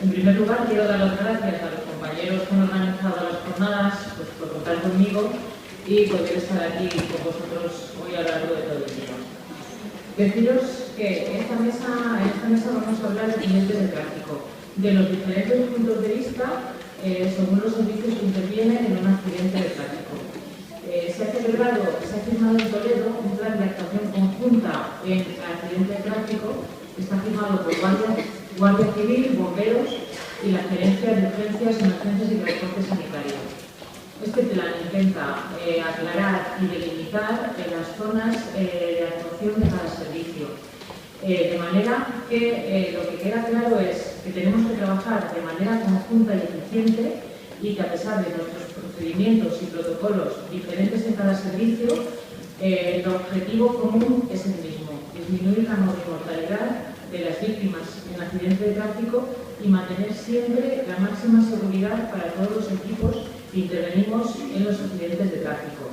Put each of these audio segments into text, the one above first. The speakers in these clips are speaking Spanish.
En primer lugar, quiero dar las gracias a los compañeros que han organizado las jornadas por contar conmigo y poder estar aquí con vosotros hoy a lo largo de todo el día. Deciros que en esta mesa vamos a hablar de accidentes de tráfico, de los diferentes puntos de vista según los servicios que intervienen en un accidente de tráfico. Se ha firmado en Toledo un plan de actuación conjunta en accidente de tráfico que está firmado por Guardia Civil, bomberos y la Gerencia de Urgencias, Emergencias y Transporte Sanitario. Este plan intenta aclarar y delimitar las zonas de actuación de cada servicio, de manera que lo que queda claro es que tenemos que trabajar de manera conjunta y eficiente y que a pesar de nuestros procedimientos y protocolos diferentes en cada servicio, el objetivo común es el mismo: disminuir la mortalidad de las víctimas en accidentes de tráfico y mantener siempre la máxima seguridad para todos los equipos que intervenimos en los accidentes de tráfico.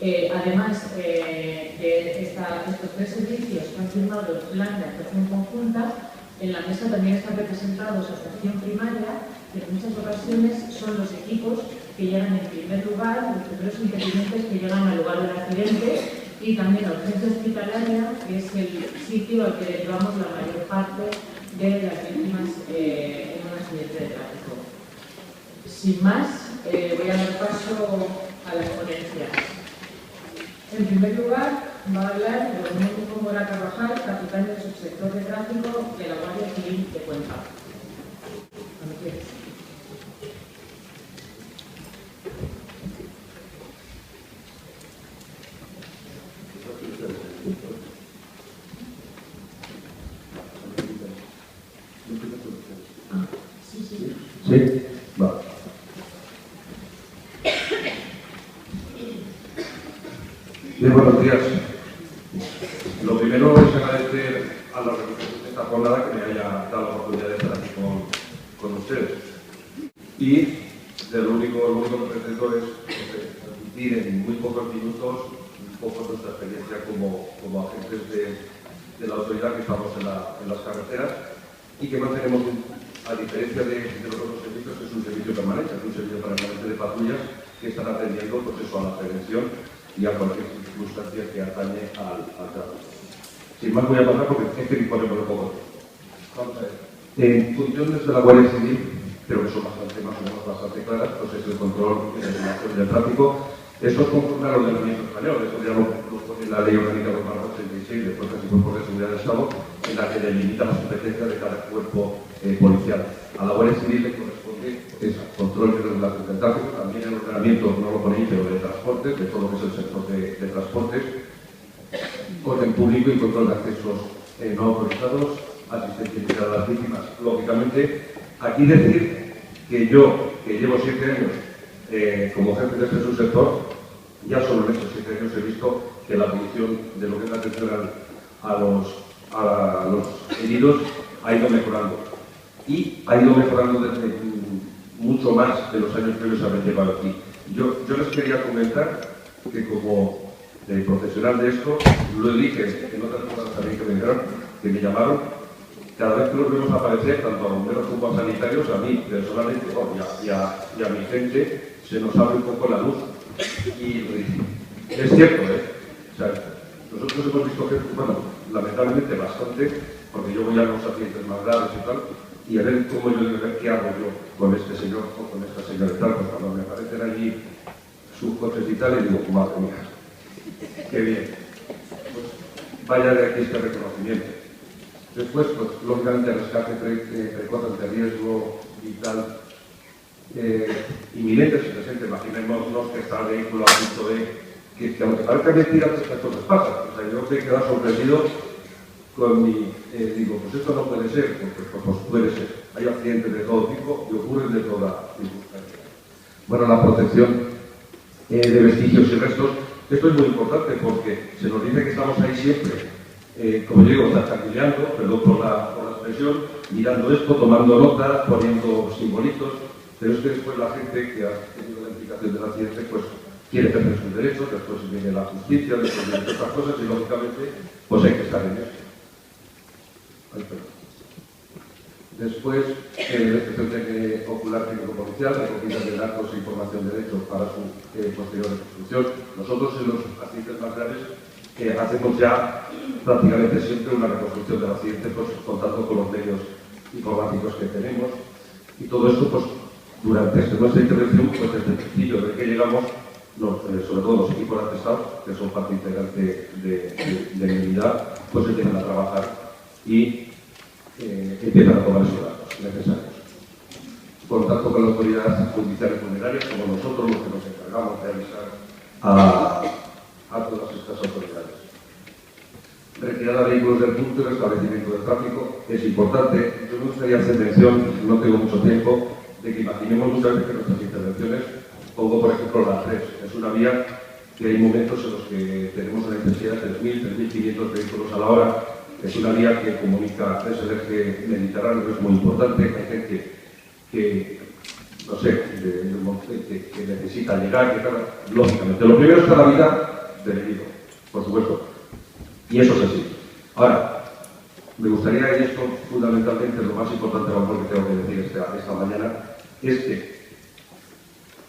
Además de estos tres servicios que han firmado el plan de actuación conjunta, en la mesa también están representados a atención primaria, que en muchas ocasiones son los equipos que llegan en primer lugar, los primeros intervinientes que llegan al lugar del accidente, y también la urgencia hospitalaria, que es el sitio al que derivamos la mayor parte de las víctimas en un accidente de tráfico. Sin más, voy a dar paso a las ponencias. En primer lugar, va a hablar Domingo Mora Carvajal, capitán del subsector de tráfico de la Guardia Civil de Cuenca. Cuando quieras. Sí, va. Bien, buenos días. Lo primero es agradecer a la organización de esta jornada que me haya dado la oportunidad de estar aquí con ustedes. Y lo único que pretendo es transmitir en muy pocos minutos un poco nuestra experiencia como agentes de la autoridad que estamos en las carreteras y que no tenemos, a diferencia de los otros servicios, que es un servicio permanente, es un servicio permanente de patrullas que están atendiendo a la prevención y a cualquier circunstancia que atañe al tráfico. Sin más, voy a pasar porque es que disponemos de poco tiempo. En funciones de la Guardia Civil, creo que son bastante claras, pues es el control y la regulación del tráfico. Esto es conforme al ordenamiento español, eso ya lo pone la Ley Orgánica 86 de Fuerzas y Cuerpos de Seguridad del Estado, en la que delimita las competencias de cada cuerpo policial. A la Guardia Civil le corresponde control y regulación del tráfico, también el ordenamiento, no lo pone ahí, pero de transportes, de todo lo que es el sector de transportes, orden público y control de accesos no autorizados, asistencia integral a las víctimas. Lógicamente, aquí decir que yo, que llevo 7 años como jefe de este subsector, ya solo en estos 7 años he visto que la atención de lo que es la atención a los heridos ha ido mejorando. Y ha ido mejorando desde mucho más de los años previos a haber llegado aquí. Yo les quería comentar que como profesional de esto, lo dije en otras cosas también que me llamaron, cada vez que los vemos aparecer, tanto a bomberos como a sanitarios, a mí personalmente y a mi gente, se nos abre un poco la luz. Y es cierto, O sea, nosotros hemos visto que, bueno, lamentablemente bastante, porque yo voy a los accidentes más graves y tal, y a ver cómo yo digo, qué hago yo con este señor o con esta señora y tal, pues cuando me aparecen allí sus coches y tal, y digo, madre mía, qué bien. Pues vaya de aquí este reconocimiento. Después, pues, lógicamente, rescate precoz ante riesgo vital inminente se presenta. Imaginémonos que está el vehículo a punto de que aunque parezca mentira, estas cosas pasan. O sea, yo me he quedado sorprendido con mi... digo, pues esto no puede ser, porque pues puede ser. Hay accidentes de todo tipo y ocurren de toda circunstancia. Bueno, la protección de vestigios y restos. Esto es muy importante porque se nos dice que estamos ahí siempre, como yo digo, tachaculeando, perdón por la expresión, mirando esto, tomando nota, poniendo simbolitos, pero es que después la gente que ha tenido la implicación del accidente, pues quiere tener sus derechos, después viene la justicia, después vienen otras cosas y lógicamente pues hay que estar en eso. Ay, perdón. Después, el especial ocular técnico-policial, recogida de datos e información de hechos para su posterior ejecución. Nosotros, en los accidentes más graves, hacemos ya prácticamente siempre una reconstrucción del accidente, pues, contando con los medios informáticos que tenemos. Y todo esto, pues, durante nuestra intervención, pues, desde el principio de que llegamos, sobre todo los equipos atestados, que son parte integrante de mi unidad, pues empiezan a trabajar y empiezan a tomar esos datos necesarios. Por tanto, con las autoridades judiciales funerarias, como nosotros, los que nos encargamos de avisar a todas estas autoridades. Retirada de vehículos del punto y restablecimiento del tráfico es importante. Yo me gustaría hacer mención, no tengo mucho tiempo, de que imaginemos muchas veces que nuestras intervenciones, pongo por ejemplo la 3, es una vía que hay momentos en los que tenemos una intensidad de 3.000, 3.500 vehículos a la hora. Es una vía que comunica, es el eje mediterráneo, es muy importante. Hay gente que no sé, que necesita llegar, lógicamente. Lo primero está la vida del herido, por supuesto. Y eso es así. Ahora, me gustaría, y esto fundamentalmente lo más importante que tengo que decir esta mañana, es que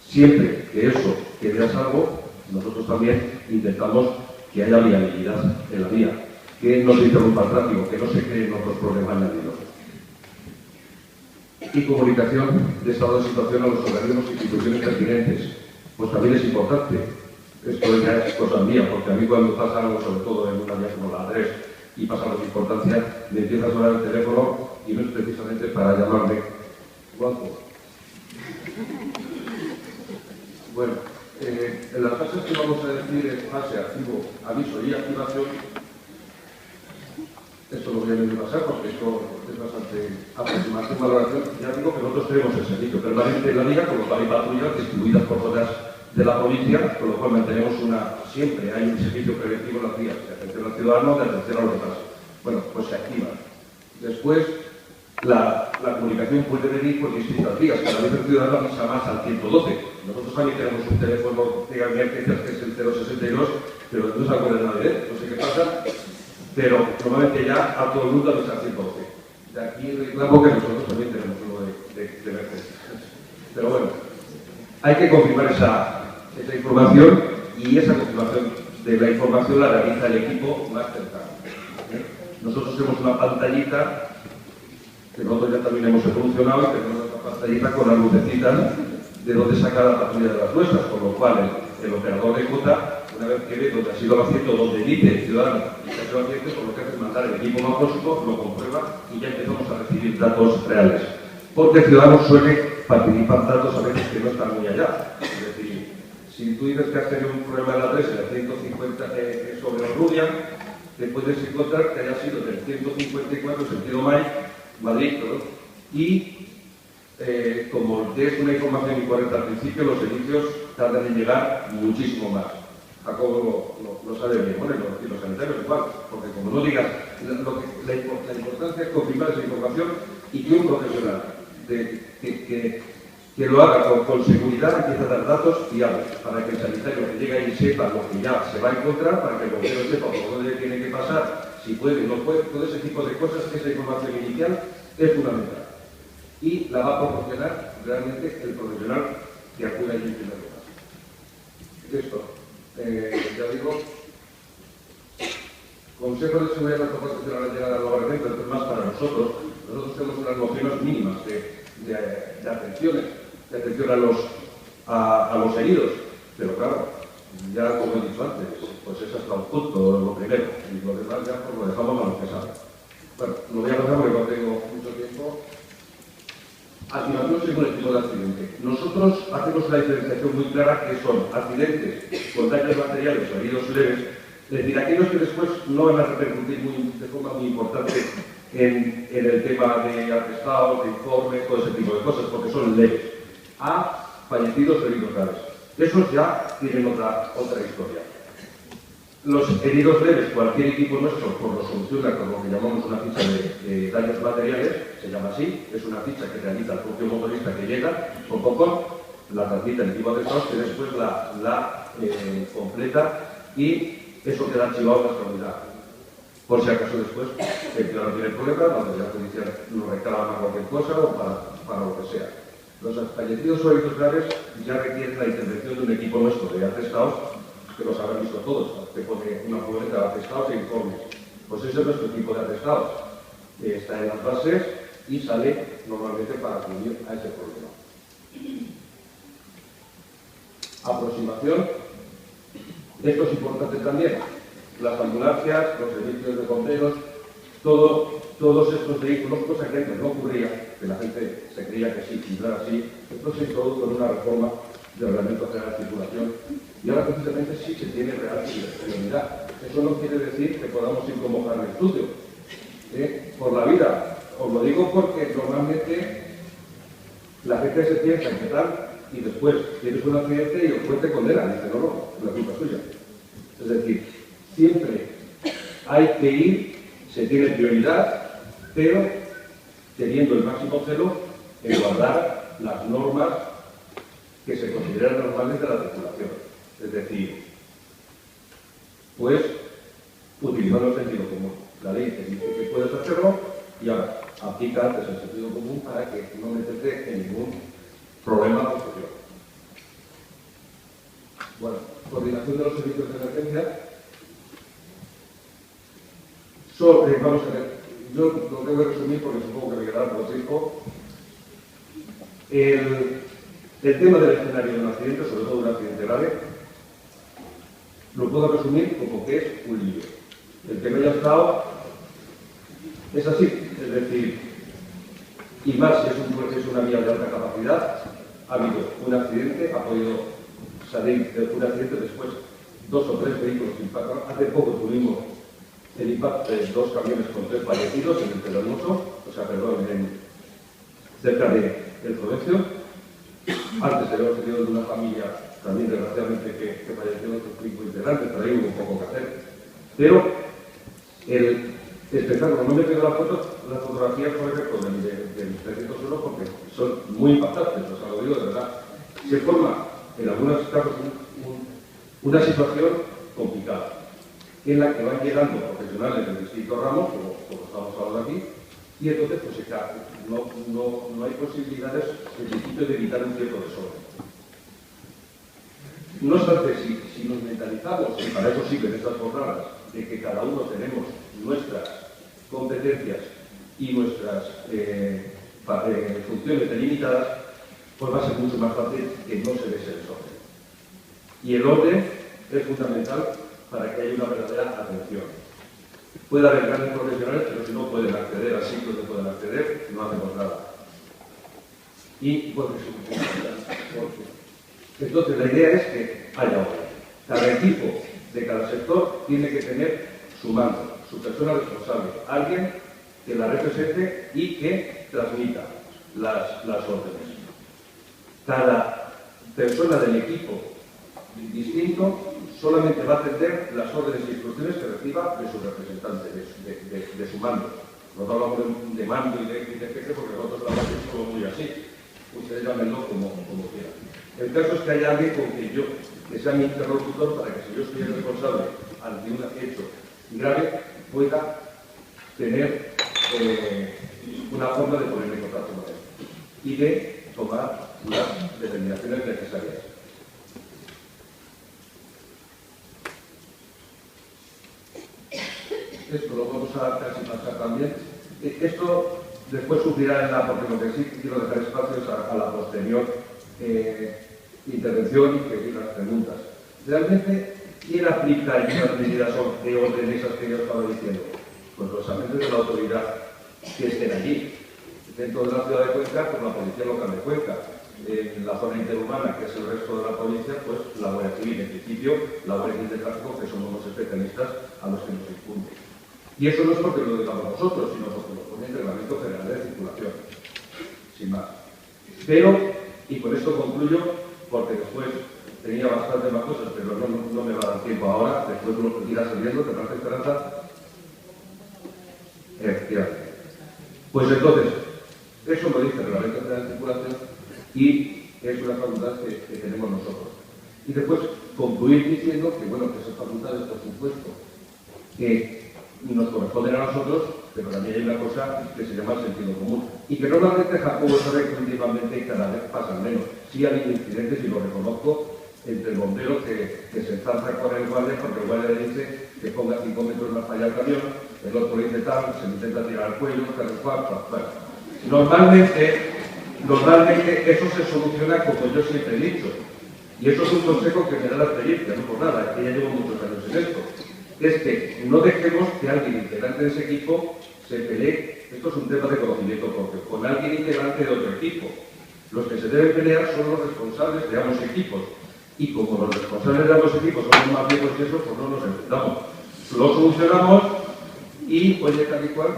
siempre que eso quede a salvo, nosotros también intentamos que haya viabilidad en la vía, que no se interrumpa el tráfico, que no se creen otros problemas añadidos. Y comunicación de estado de situación a los organismos e instituciones pertinentes, pues también es importante. Esto ya es cosa mía, porque a mí cuando pasa algo, sobre todo en una vía como la 3, y pasa algo de importancia, me empieza a sonar el teléfono y no es precisamente para llamarme guapo. Bueno, en las fases que vamos a decir en fase activo, aviso y activación, esto lo voy a pasar porque esto es bastante aproximación, valoración. Ya digo que nosotros tenemos el servicio permanente en la vía, con lo cual hay patrullas distribuidas por zonas de la provincia, con lo cual mantenemos siempre hay un servicio preventivo en las vías, de atención al ciudadano, de atención a los demás. Bueno, pues se activa. Después, la comunicación puede venir por distintas vías. Cada vez el ciudadano avisa más al 112. Nosotros también tenemos un teléfono de emergencias que es el 062, pero no se acuerda nadie de él, no sé qué pasa, pero normalmente ya a todo el mundo avisa al 112. De aquí reclamo que nosotros también tenemos uno de emergencias. Pero bueno, hay que confirmar esa información, y esa confirmación de la información la realiza el equipo más cercano. Nosotros tenemos una pantallita que nosotros ya también hemos evolucionado, y tenemos una pantallita con las lucecitas de dónde saca la patrulla de las nuestras, con lo cual el operador de cota, una vez que ve dónde ha sido el accidente, donde dice el ciudadano que ha sido el accidente, por lo que hace es mandar el equipo magnético, lo comprueba y ya empezamos a recibir datos reales. Porque el ciudadano suele participar datos a veces que no están muy allá. Es decir, si tú dices que has tenido un problema en la 3, en el 150 sobre Rubia, te puedes encontrar que haya sido del 154 sentido Madrid, y como es una información incorrecta al principio, los servicios tardan en llegar muchísimo más. Jacobo lo sabe bien, bueno, y los sanitarios igual, porque como no digas, la importancia es confirmar esa información y que un profesional que lo haga con seguridad empiece a dar datos fiables, para que el sanitario que llega ahí sepa lo que ya se va a encontrar, para que el bombero sepa por dónde tiene que pasar, si puede, no puede, todo ese tipo de cosas. Esa información inicial es fundamental y la va a proporcionar realmente el profesional que acude allí en primer lugar. Esto, ya digo, Consejo de Seguridad y Protección a la llegada del hogar, pero es más para nosotros. Nosotros tenemos unas nociones mínimas de atención a los heridos, pero claro, ya como he dicho antes, pues es hasta un punto lo primero, y lo demás ya pues lo dejamos a los que saben. Bueno, lo voy a pasar porque no tengo mucho tiempo. Activación según el tipo de accidente. Nosotros hacemos una diferenciación muy clara, que son accidentes con daños materiales o heridos leves, es decir, aquellos que después no van a repercutir de forma muy importante en el tema de atestados, de informes, todo ese tipo de cosas, porque son leves, a fallecidos o heridos graves. Esos ya tienen otra historia. Los heridos leves, cualquier equipo nuestro pues lo soluciona con lo que llamamos una ficha de daños materiales, se llama así, es una ficha que realiza el propio motorista que llega, poco, la transmite el equipo de estados, que después la completa, y eso queda archivado en nuestra unidad. por si acaso después el ciudadano tiene problemas, la autoridad judicial nos reclama cualquier cosa o para lo que sea. Los fallecidos o heridos graves ya requieren la intervención de un equipo nuestro de atestados, que los habrán visto todos, que pone una furgoneta de atestados e informes. Pues ese es nuestro equipo de atestados. Está en las bases y sale normalmente para acudir a ese problema. Aproximación. Esto es importante también. Las ambulancias, los servicios de bomberos, todos estos vehículos, cosa que antes no ocurría, que la gente se creía que sí, y no era así. Esto se introdujo en una reforma del Reglamento General de Circulación y ahora precisamente sí se tiene real prioridad. Eso no quiere decir que podamos ir como Carmen Estudio por la vida. Os lo digo porque normalmente la gente se piensa que tal y después tienes un accidente y el juez te condena. Dice, no, la culpa es tuya. Es decir, siempre hay que ir, se tiene prioridad, pero teniendo el máximo celo en guardar las normas que se consideran normalmente la circulación. Es decir, pues utilizando el sentido común. La ley te dice que puedes hacerlo y ahora aplica antes el sentido común para que no meterte en ningún problema posterior. Bueno, coordinación de los servicios de emergencia. Vamos a ver, yo lo tengo que resumir porque supongo que me quedará por tiempo. El tema del escenario de un accidente, sobre todo un accidente grave, lo puedo resumir como que es un lío. El que me haya estado es así, es decir, y más si es una vía de alta capacidad, ha habido un accidente, ha podido salir de un accidente después 2 o 3 vehículos impactados. Hace poco tuvimos el impacto de 2 camiones con 3 fallecidos en el Pedroso, cerca del Provencio. Antes habíamos tenido de una familia también desgraciadamente que falleció otros 5 integrantes, pero ahí hubo un poco que hacer. Pero el espectáculo, no me quedo la fotografía, por ejemplo, del 301 porque son muy impactantes, o sea, lo digo de verdad. Se forma en algunos casos una situación complicada, en la que van llegando profesionales de distintos ramos, como estamos hablando aquí, y entonces pues no hay posibilidades en principio de evitar un cierto desorden. No obstante, si nos mentalizamos, y para eso sirven estas jornadas, de que cada uno tenemos nuestras competencias y nuestras funciones delimitadas, pues va a ser mucho más fácil que no se dé ese desorden. Y el orden es fundamental para que haya una verdadera atención. Puede haber grandes profesionales, pero si no pueden acceder a sitios donde pueden acceder, no hacemos nada. Y porque es fundamental. Entonces, la idea es que haya orden. Cada equipo de cada sector tiene que tener su mando, su persona responsable, alguien que la represente y que transmita las órdenes. Cada persona del equipo distinto solamente va a atender las órdenes e instrucciones que reciba de su representante, de su mando. Nosotros hablamos de mando y de jefe porque nosotros trabajamos como muy así. Ustedes llámenlo como quieran. El caso es que haya alguien con que yo, que sea mi interlocutor, para que si yo soy el responsable ante un hecho grave, pueda tener una forma de ponerme en contacto con él y de tomar las determinaciones necesarias. Esto lo vamos a casi pasar también. Esto después sufrirá porque lo que sí quiero dejar espacios a la posterior intervención y que digan las preguntas. Realmente, ¿quién aplica estas medidas de orden esas que yo estaba diciendo? Pues los agentes de la autoridad que estén allí. Dentro de la ciudad de Cuenca, pues la Policía Local de Cuenca. En la zona interurbana, que es el resto de la policía, pues la Guardia Civil, en principio, la Guardia Civil de Tráfico, que somos los especialistas a los que nos incumbe. Y eso no es porque lo digamos nosotros, sino porque lo pone el Reglamento General de Circulación, sin más. Pero, y con esto concluyo, porque después tenía bastantes más cosas, pero no me va a dar tiempo ahora, después lo irá saliendo, ¿te parece, Esperanza? Pues entonces, eso lo dice el Reglamento General de Circulación y es una facultad que tenemos nosotros. Y después concluir diciendo que, bueno, que esa facultad está supuesto que nos corresponden a nosotros, pero también hay una cosa que se llama el sentido común. Y que normalmente Jacobo sabe que últimamente cada vez pasan menos. Sí ha habido incidentes, y lo reconozco, entre el bombero que se enzarza con el guardia porque el guardia le dice que ponga 5 metros más allá el camión, el otro le dice tal, se intenta tirar al cuello, bueno. Normalmente eso se soluciona como yo siempre he dicho. Y eso es un consejo que me da la experiencia, no por nada, es que ya llevo muchos años en esto. Es que no dejemos que alguien integrante de ese equipo se pelee. Esto es un tema de conocimiento propio, con alguien integrante de otro equipo. Los que se deben pelear son los responsables de ambos equipos. Y como los responsables de ambos equipos son más viejos que eso, pues no nos enfrentamos. Lo solucionamos y, oye, tal y cual,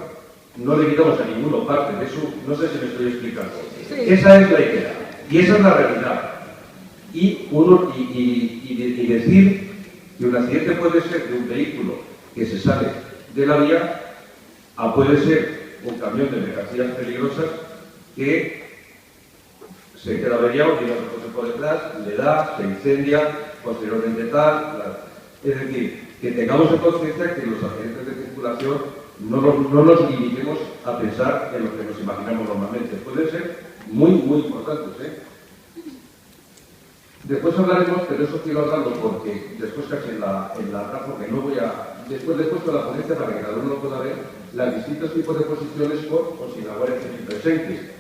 no le quitamos a ninguno parte de eso. No sé si me estoy explicando. Sí. Esa es la idea. Y esa es la realidad. Y decir que un accidente puede ser de un vehículo que se sale de la vía a puede ser un camión de mercancías peligrosas que se queda averiado, tiene otro coche por detrás, le da, se incendia, posteriormente tal. Es decir, que tengamos en conciencia que los accidentes de circulación no nos limitemos a pensar en lo que nos imaginamos normalmente. Pueden ser muy importantes, ¿eh? Después hablaremos, pero eso quiero hablarlo porque después casi en la porque no voy a... Después de la ponencia para que cada uno pueda ver los distintos tipos de posiciones con o sin la Guardia Civil presente.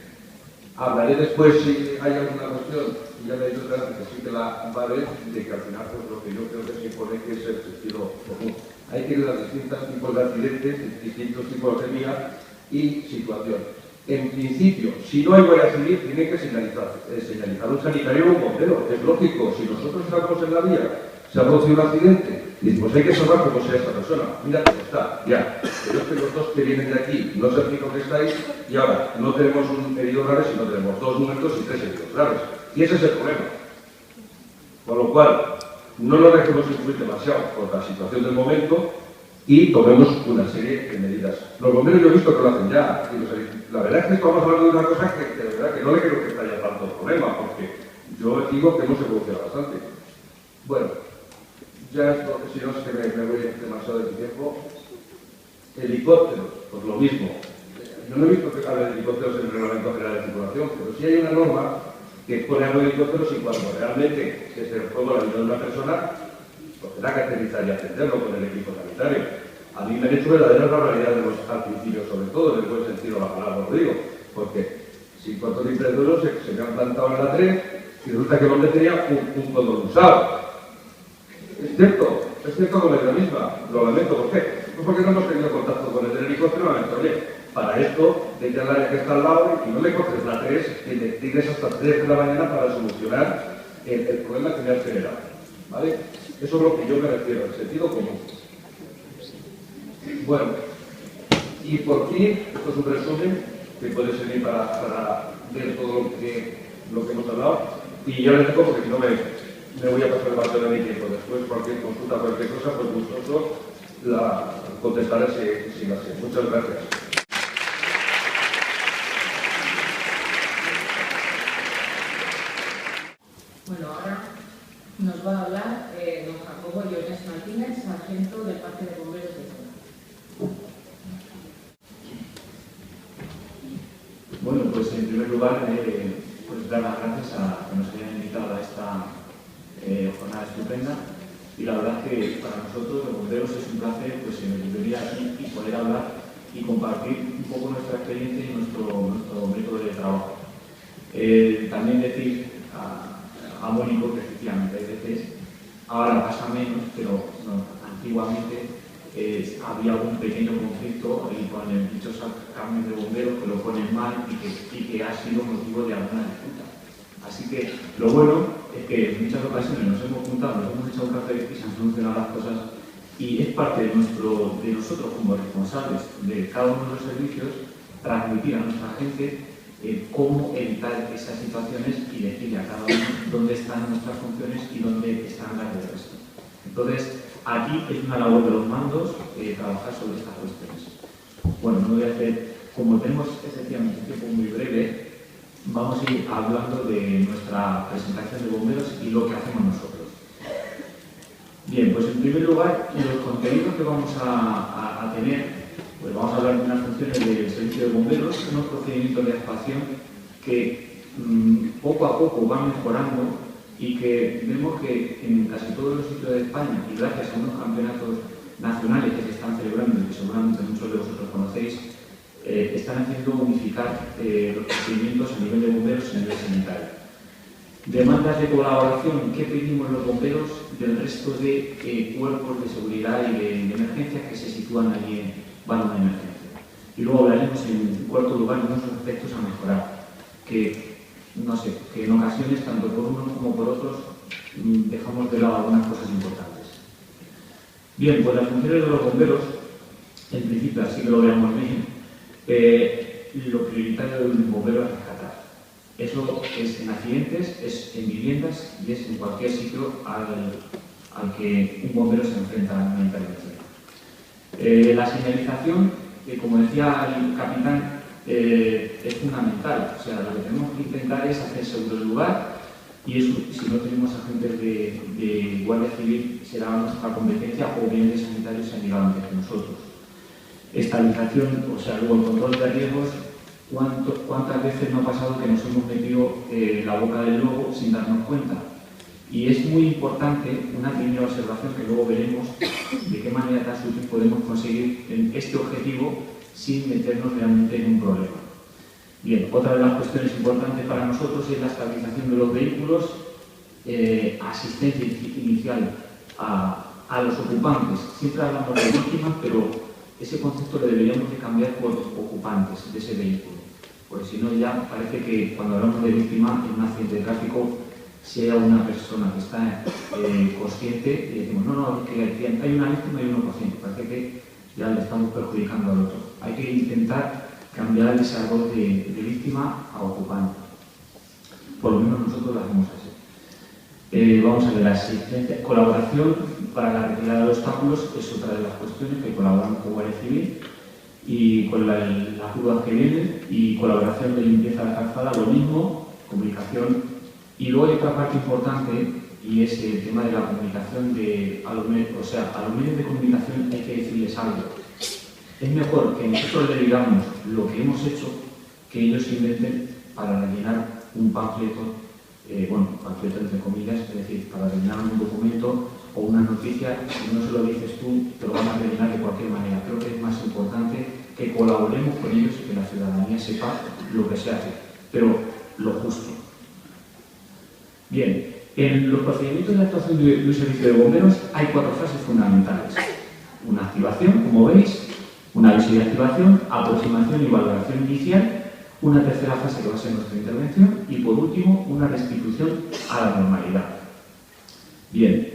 Hablaré después si hay alguna cuestión, y ya le he dicho antes que sí que la va a ver, de que al final pues, lo que yo creo que se impone que es el sentido común. Hay que ir a distintos tipos de accidentes, distintos tipos de vías y situación. En principio, si no hay guardia civil, tiene que señalizar un sanitario o un bombero. Es lógico, si nosotros estamos en la vía, se ha producido un accidente, y pues hay que salvar como sea esta persona. Mira cómo está, ya. Pero es que los dos que vienen de aquí no sé fijo que estáis, y ahora no tenemos un herido grave, sino tenemos 2 muertos y 3 heridos graves. Y ese es el problema. Con lo cual, no nos dejemos influir demasiado por la situación del momento y tomemos una serie de medidas. Los bomberos yo he visto que lo hacen ya. Y la verdad es que estamos hablando de una cosa que de verdad que no le creo que haya tanto problema, porque yo digo que hemos evolucionado bastante. Bueno, ya esto, si no es que me voy demasiado de tiempo. Helicópteros, pues lo mismo. Yo no he visto que hable de helicópteros en el Reglamento General de Circulación, pero sí hay una norma que pone algo de helicópteros y cuando realmente se ponga la vida de una persona, pues tendrá que aterrizar y atenderlo con el equipo sanitario. A mí me han hecho verdaderas barbaridades al principio, sobre todo en el buen sentido de la palabra, lo digo, porque 5 autorizados se me han plantado en la 3 y resulta que el hombre tenía un condón usado. Es cierto con la misma, lo lamento, ¿por qué? Pues porque no hemos tenido contacto con el del helicóptero, me han dicho, oye, para esto, vete al área que está al lado y no me coges la 3, que te tires hasta 3 de la mañana para solucionar el problema que me has generado. ¿Vale? Eso es lo que yo me refiero, el sentido común. Bueno, y por fin, esto es un resumen que puede servir para ver todo lo que hemos hablado. Y yo les digo, porque si no me voy a pasar demasiado de mi tiempo. Después, cualquier consulta, cualquier cosa, pues gustoso la contestaré si la sé. Muchas gracias. Bueno, ahora nos va a hablar don Jacobo Llorens Martínez, sargento del Parque de Bomberos de Zona. Bueno, pues en primer lugar, pues dar las gracias a que nos hayan invitado a esta jornada estupenda. Y la verdad que para nosotros, los bomberos, es un placer pues, venir aquí y poder hablar y compartir un poco nuestra experiencia y nuestro método de trabajo. También decir a Mónico que efectivamente hay veces, ahora pasa menos, pero no, antiguamente había algún pequeño conflicto con el dicho camión de bomberos que lo ponen mal y que ha sido motivo de alguna disputa. Así que lo bueno es que en muchas ocasiones nos hemos juntado, nos hemos echado un café y se han solucionado las cosas y es parte de nosotros como responsables de cada uno de los servicios transmitir a nuestra gente cómo evitar esas situaciones y decirle a cada uno dónde están nuestras funciones y dónde están las del resto. Entonces, aquí es una labor de los mandos trabajar sobre estas cuestiones. Bueno, no voy a hacer, como tenemos efectivamente un tiempo muy breve, vamos a ir hablando de nuestra presentación de bomberos y lo que hacemos nosotros. Bien, pues en primer lugar, los contenidos que vamos a tener, pues vamos a hablar de unas funciones del servicio de bomberos, unos procedimientos de actuación que poco a poco van mejorando y que vemos que en casi todos los sitios de España, y gracias a unos campeonatos nacionales que se están celebrando y que seguramente muchos de vosotros conocéis, están haciendo unificar los procedimientos a nivel de bomberos y a nivel sanitario. Demandas de colaboración que pedimos los bomberos del resto de cuerpos de seguridad y de emergencias que se sitúan allí en una emergencia. Y luego hablaremos en cuarto lugar de unos aspectos a mejorar, que no sé, que en ocasiones, tanto por unos como por otros, dejamos de lado algunas cosas importantes. Bien, pues las funciones de los bomberos, en principio, así que lo veamos bien, lo prioritario de un bombero es rescatar. Eso es en accidentes, es en viviendas y es en cualquier sitio al que un bombero se enfrenta a una intervención. La señalización, que como decía el capitán, es fundamental. O sea, lo que tenemos que intentar es hacer seguro el lugar y eso, si no tenemos agentes de Guardia Civil, será nuestra competencia o bien de sanitarios se han llegado antes que nosotros. Estabilización, o sea, luego el control de riesgos. ¿Cuántas veces no ha pasado que nos hemos metido la boca del lobo sin darnos cuenta? Y es muy importante una primera observación que luego veremos de qué manera tan sutil podemos conseguir este objetivo sin meternos realmente en un problema. Bien, otra de las cuestiones importantes para nosotros es la estabilización de los vehículos, asistencia inicial a los ocupantes. Siempre hablamos de víctimas, pero ese concepto lo deberíamos de cambiar por ocupantes de ese vehículo. Porque si no, ya parece que cuando hablamos de víctima en un accidente de tráfico, sea una persona que está consciente y decimos, no, que hay una víctima y uno consciente. Parece que ya le estamos perjudicando al otro. Hay que intentar cambiar ese árbol de víctima a ocupante. Por lo menos nosotros lo hacemos así. Vamos a ver la asistencia. Colaboración para la retirada de obstáculos es otra de las cuestiones que colaboramos con Guardia Civil y con las grúas que vienen, y colaboración de limpieza de la calzada, lo mismo, comunicación. Y luego hay otra parte importante y es el tema de la comunicación a los medios de comunicación hay que decirles algo. Es mejor que nosotros le digamos lo que hemos hecho que ellos inventen para rellenar un panfleto, panfleto entre comillas, es decir, para rellenar un documento o una noticia. Si no se lo dices tú, te lo van a rellenar de cualquier manera. Creo que es más importante que colaboremos con ellos y que la ciudadanía sepa lo que se hace, pero lo justo. Bien, en los procedimientos de actuación de un servicio de bomberos hay 4 fases fundamentales. Una activación, como veis, una aviso de activación, aproximación y valoración inicial, una tercera fase que va a ser nuestra intervención y, por último, una restitución a la normalidad. Bien,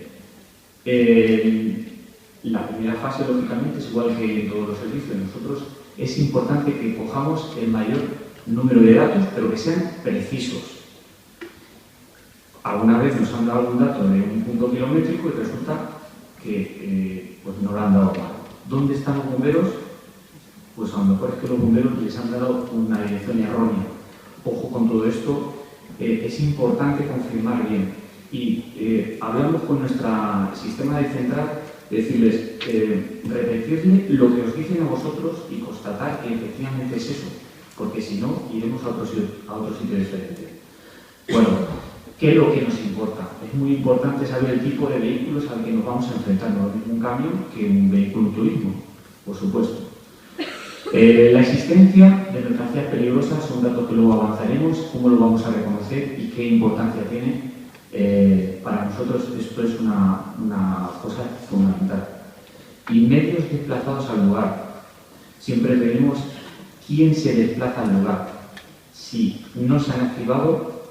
la primera fase, lógicamente, es igual que en todos los servicios. Nosotros es importante que cojamos el mayor número de datos, pero que sean precisos. Alguna vez nos han dado algún dato de un punto kilométrico y resulta que pues no lo han dado mal. ¿Dónde están los bomberos? Pues a lo mejor es que los bomberos les han dado una dirección errónea. Ojo con todo esto, es importante confirmar bien. Y hablamos con nuestro sistema de central, decirles, repetirle lo que os dicen a vosotros y constatar que efectivamente es eso, porque si no, iremos a otro sitio diferente. Bueno, ¿qué es lo que nos importa? Es muy importante saber el tipo de vehículos al que nos vamos a enfrentar, no es lo mismo un camión que un vehículo turismo, por supuesto. La existencia de mercancías peligrosas son datos que luego avanzaremos, cómo lo vamos a reconocer y qué importancia tiene. Para nosotros esto es una cosa fundamental. Y medios desplazados al lugar. Siempre tenemos quién se desplaza al lugar. Si no se han activado,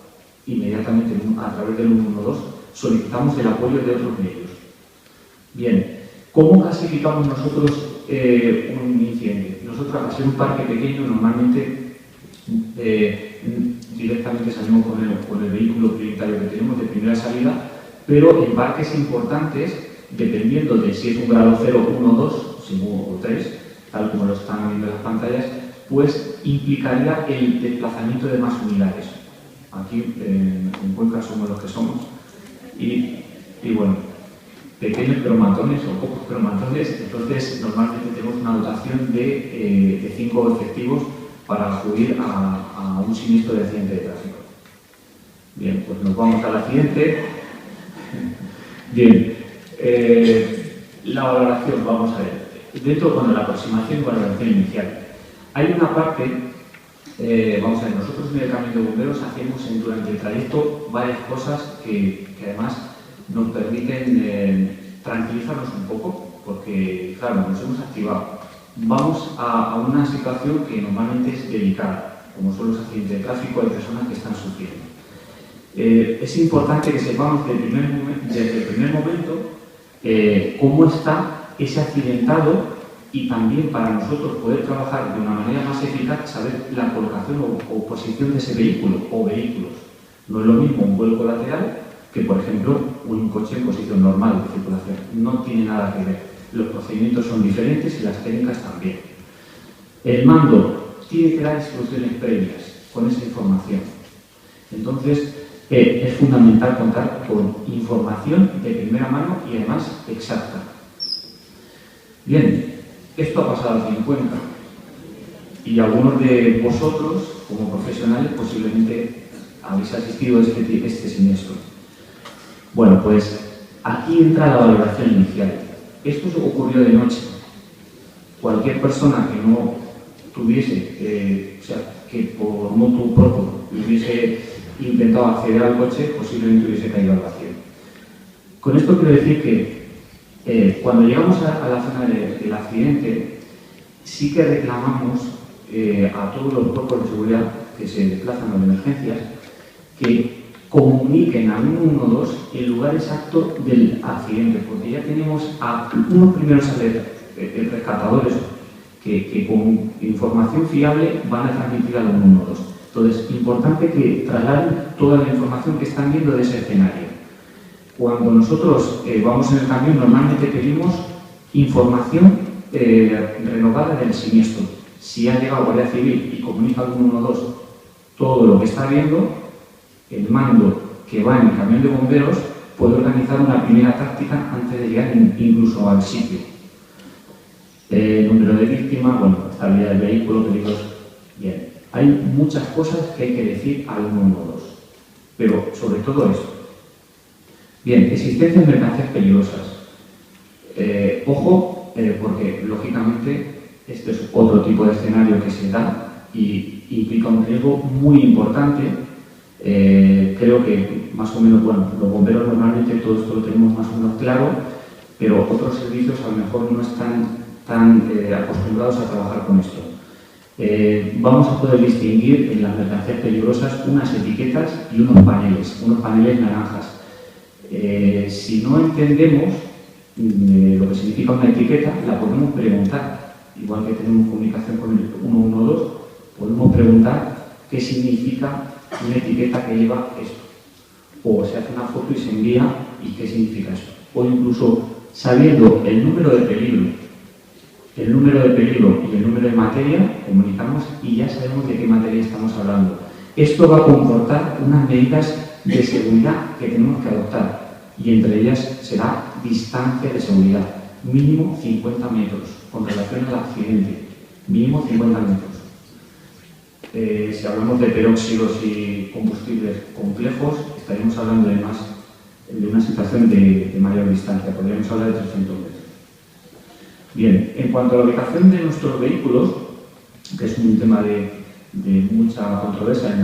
inmediatamente a través del 112 solicitamos el apoyo de otros medios. Bien, ¿cómo clasificamos nosotros un incidente? Nosotros, al ser un parque pequeño, normalmente directamente salimos con el vehículo prioritario que tenemos de primera salida, pero en parques importantes, dependiendo de si es un grado 0, 1, 2 o 3, tal como lo están viendo en las pantallas, pues implicaría el desplazamiento de más unidades. Aquí en Cuenca somos los que somos y bueno, pequeños cromatones o pocos cromatones, entonces normalmente tenemos una dotación de 5 efectivos para acudir a un siniestro de accidente de tráfico. Bien, pues nos vamos al accidente. Bien, la valoración, vamos a ver. Dentro de la aproximación y valoración inicial. Hay una parte, vamos a ver, nosotros en el camión de bomberos hacemos durante el trayecto varias cosas que además nos permiten tranquilizarnos un poco, porque, claro, nos hemos activado. Vamos a una situación que normalmente es delicada, como son los accidentes de tráfico, hay personas que están sufriendo. Es importante que sepamos desde el primer momento cómo está ese accidentado y también para nosotros poder trabajar de una manera más eficaz, saber la colocación o posición de ese vehículo o vehículos. No es lo mismo un vuelo colateral que, por ejemplo, un coche en posición normal de circulación. No tiene nada que ver. Los procedimientos son diferentes y las técnicas también. El mando tiene que dar instrucciones previas con esa información. Entonces, es fundamental contar con información de primera mano y además exacta. Bien, esto ha pasado aquí en Cuenca y algunos de vosotros, como profesionales, posiblemente habéis asistido a este siniestro. Bueno, pues aquí entra la valoración inicial. Esto ocurrió de noche. Cualquier persona que no tuviese, o sea, que por motu propio hubiese intentado acceder al coche, posiblemente hubiese caído al vacío. Con esto quiero decir que cuando llegamos a la zona del accidente, sí que reclamamos a todos los cuerpos de seguridad que se desplazan a las emergencias que comuniquen al 112 el lugar exacto del accidente, porque ya tenemos a unos primeros rescatadores que con información fiable van a transmitir al 112. Entonces, importante que trasladen toda la información que están viendo de ese escenario. Cuando nosotros vamos en el camión, normalmente pedimos información renovada del siniestro. Si ha llegado Guardia Civil y comunica al 112 todo lo que está viendo, el mando que va en el camión de bomberos puede organizar una primera táctica antes de llegar incluso al sitio. Número de víctimas, bueno, estabilidad del vehículo, peligros. Bien, hay muchas cosas que hay que decir al 112, pero sobre todo esto. Bien, existencia de mercancías peligrosas. Ojo, porque lógicamente este es otro tipo de escenario que se da y implica un riesgo muy importante. Creo que más o menos, bueno, los bomberos normalmente todo esto lo tenemos más o menos claro, pero otros servicios a lo mejor no están tan acostumbrados a trabajar con esto. Vamos a poder distinguir en las mercancías peligrosas unas etiquetas y unos paneles naranjas. Si no entendemos lo que significa una etiqueta, la podemos preguntar. Igual que tenemos comunicación con el 112, podemos preguntar qué significa una etiqueta que lleva esto. O se hace una foto y se envía y qué significa eso. O incluso sabiendo el número de peligro y el número de materia, comunicamos y ya sabemos de qué materia estamos hablando. Esto va a comportar unas medidas de seguridad que tenemos que adoptar y entre ellas será distancia de seguridad, mínimo 50 metros con relación al accidente, mínimo 50 metros. Si hablamos de peróxidos y combustibles complejos, estaríamos hablando de una situación de mayor distancia, podríamos hablar de 300 metros. Bien, en cuanto a la ubicación de nuestros vehículos, que es un tema de mucha controversia en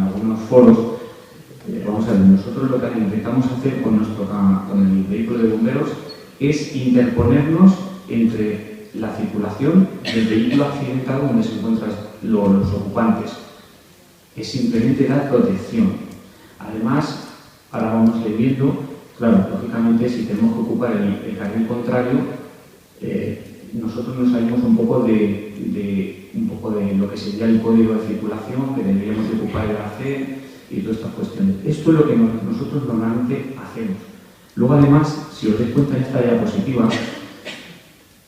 algunos foros, vamos a ver, nosotros lo que intentamos hacer con el vehículo de bomberos es interponernos entre la circulación del vehículo accidentado donde se encuentran los ocupantes. Es simplemente dar protección. Además, ahora vamos a ir viendo, claro, lógicamente si tenemos que ocupar el carril contrario, nosotros nos salimos un poco de lo que sería el código de circulación, que deberíamos de ocupar el arcén y todas estas cuestiones. Esto es lo que nosotros normalmente hacemos. Luego, además, si os dais cuenta en esta diapositiva,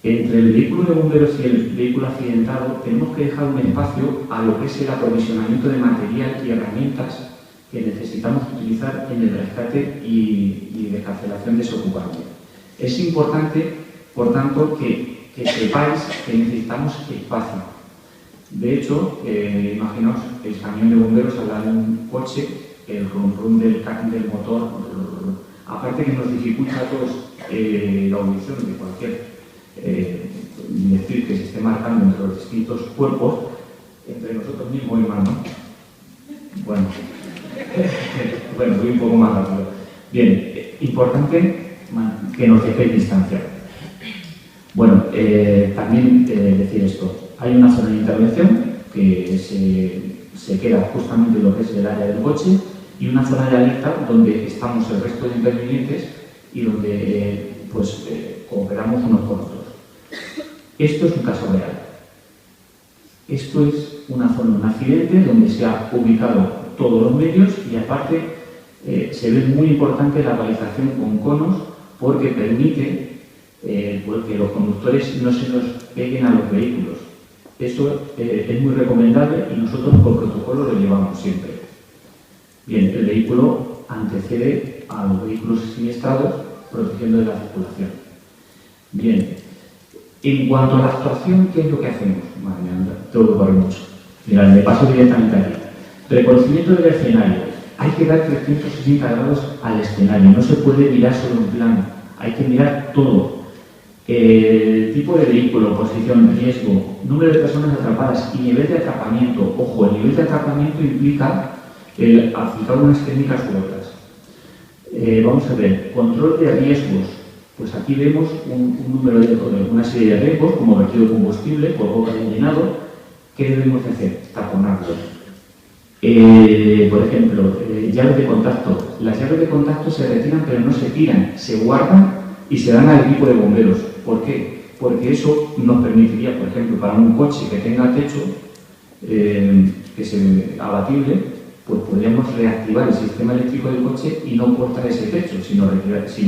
entre el vehículo de bomberos y el vehículo accidentado tenemos que dejar un espacio a lo que es el aprovisionamiento de material y herramientas que necesitamos utilizar en el rescate y descarcelación desocupante. Es importante, por tanto, que sepáis que necesitamos espacio. De hecho, imaginaos el camión de bomberos al lado de un coche, el rum del motor, aparte que nos dificulta a todos la audición de cualquier decir que se esté marcando entre los distintos cuerpos, entre nosotros mismos, hermano. Bueno, voy un poco más rápido. Bien, importante que nos dejéis distancia. Bueno, también decir esto. Hay una zona de intervención que se queda justamente en lo que es el área del coche y una zona de alerta donde estamos el resto de intervinientes y donde cooperamos unos con otros. Esto es un caso real. Esto es una zona, un accidente donde se ha ubicado todos los medios y aparte se ve muy importante la realización con conos porque permite que los conductores no se nos peguen a los vehículos. Eso es muy recomendable y nosotros por protocolo lo llevamos siempre. Bien, el vehículo antecede a los vehículos siniestrados protegiendo de la circulación. Bien, en cuanto a la actuación, ¿qué es lo que hacemos? Madre mía, tengo que correr mucho. Mirad, me paso directamente aquí. Reconocimiento del escenario. Hay que dar 360 grados al escenario, no se puede mirar solo un plano, hay que mirar todo. Tipo de vehículo, posición, riesgo, número de personas atrapadas y nivel de atrapamiento. Ojo, el nivel de atrapamiento implica el aplicar unas técnicas u otras. Vamos a ver, control de riesgos. Pues aquí vemos una serie de riesgos, como vertido de combustible por boca de llenado. ¿Qué debemos de hacer? Taponarlo. Por ejemplo, llaves de contacto. Las llaves de contacto se retiran pero no se tiran, se guardan y se dan al equipo de bomberos. ¿Por qué? Porque eso nos permitiría, por ejemplo, para un coche que tenga techo que sea abatible, pues podríamos reactivar el sistema eléctrico del coche y no cortar ese techo, sino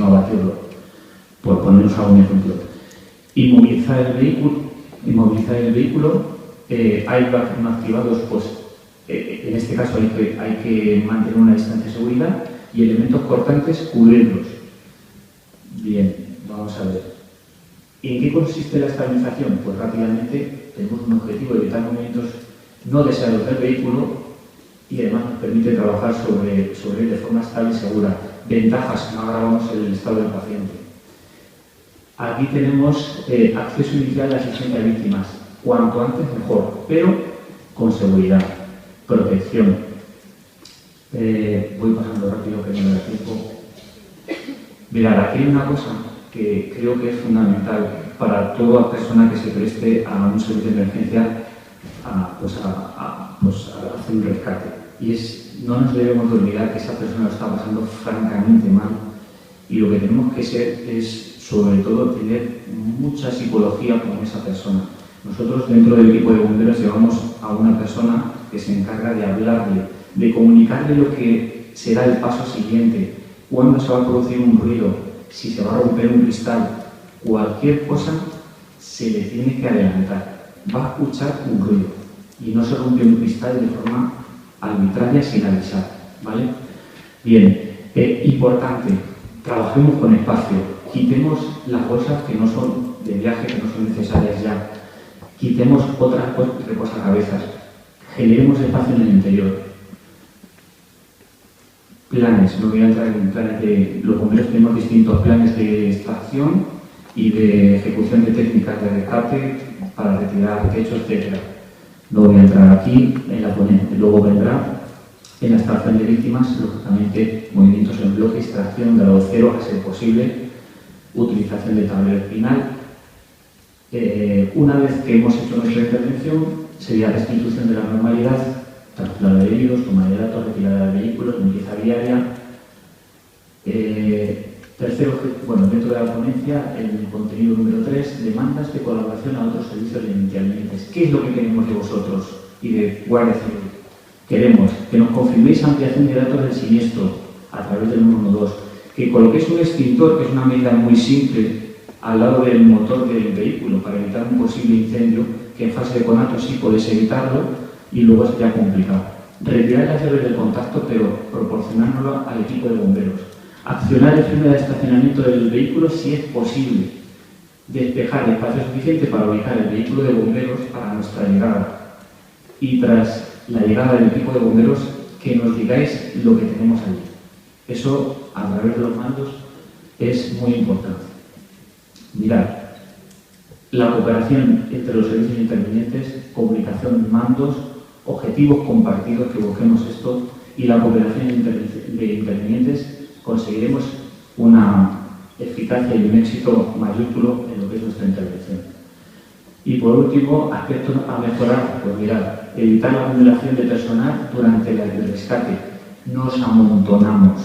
abatirlo, por ponernos algún ejemplo. Inmovilizar el vehículo, airbag no activados, pues en este caso hay que mantener una distancia de seguridad y elementos cortantes, cubrirlos. Bien, vamos a ver. ¿En qué consiste la estabilización? Pues rápidamente tenemos un objetivo de evitar movimientos no deseados del vehículo y además nos permite trabajar sobre él de forma estable y segura. Ventajas, no agravamos el estado del paciente. Aquí tenemos acceso inicial a la asistencia de víctimas. Cuanto antes mejor, pero con seguridad. Protección. Voy pasando rápido que no me da tiempo. Mirad, aquí hay una cosa que creo que es fundamental para toda persona que se preste a un servicio de emergencia a hacer un rescate. Y no nos debemos de olvidar que esa persona lo está pasando francamente mal y lo que tenemos que ser es, sobre todo, tener mucha psicología con esa persona. Nosotros dentro del equipo de bomberos llevamos a una persona que se encarga de hablarle, de comunicarle lo que será el paso siguiente, cuándo se va a producir un ruido, si se va a romper un cristal, cualquier cosa se le tiene que adelantar. Va a escuchar un ruido y no se rompe un cristal de forma arbitraria sin avisar, ¿vale? Bien, importante, trabajemos con espacio, quitemos las bolsas que no son de viaje, que no son necesarias ya, quitemos otras reposacabezas, generemos espacio en el interior. Planes, no voy a entrar en planes de... Los bomberos tenemos distintos planes de extracción y de ejecución de técnicas de rescate para retirar techos, etc. No voy a entrar aquí en la ponencia, luego vendrá en la extracción de víctimas, lógicamente, movimientos en bloque, extracción, grado cero a ser posible, utilización de tablero espinal. Una vez que hemos hecho nuestra intervención, sería restitución de la normalidad, traslado de heridos, toma de datos, retirada de vehículos, limpieza viaria. Tercero, dentro de la ponencia, el contenido número 3, demandas de colaboración a otros servicios de intervinientes. ¿Qué es lo que queremos de vosotros y de Guardia Civil? Queremos que nos confirméis ampliación de datos del siniestro a través del 112, que coloquéis un extintor, que es una medida muy simple, al lado del motor del vehículo para evitar un posible incendio, que en fase de conato sí podéis evitarlo y luego sería complicado. retirar las llaves del contacto, pero proporcionándolo al equipo de bomberos, accionar el freno de estacionamiento del vehículo si es posible, despejar espacio suficiente para ubicar el vehículo de bomberos para nuestra llegada y tras la llegada del equipo de bomberos que nos digáis lo que tenemos allí. Eso, a través de los mandos, es muy importante. Mirad, la cooperación entre los servicios intervinientes, comunicación, mandos, objetivos compartidos, que busquemos esto, y la cooperación de intervinientes, conseguiremos una eficacia y un éxito mayúsculo en lo que es nuestra intervención. Y por último, aspectos a mejorar, pues mirad, evitar la acumulación de personal durante el rescate. Nos amontonamos,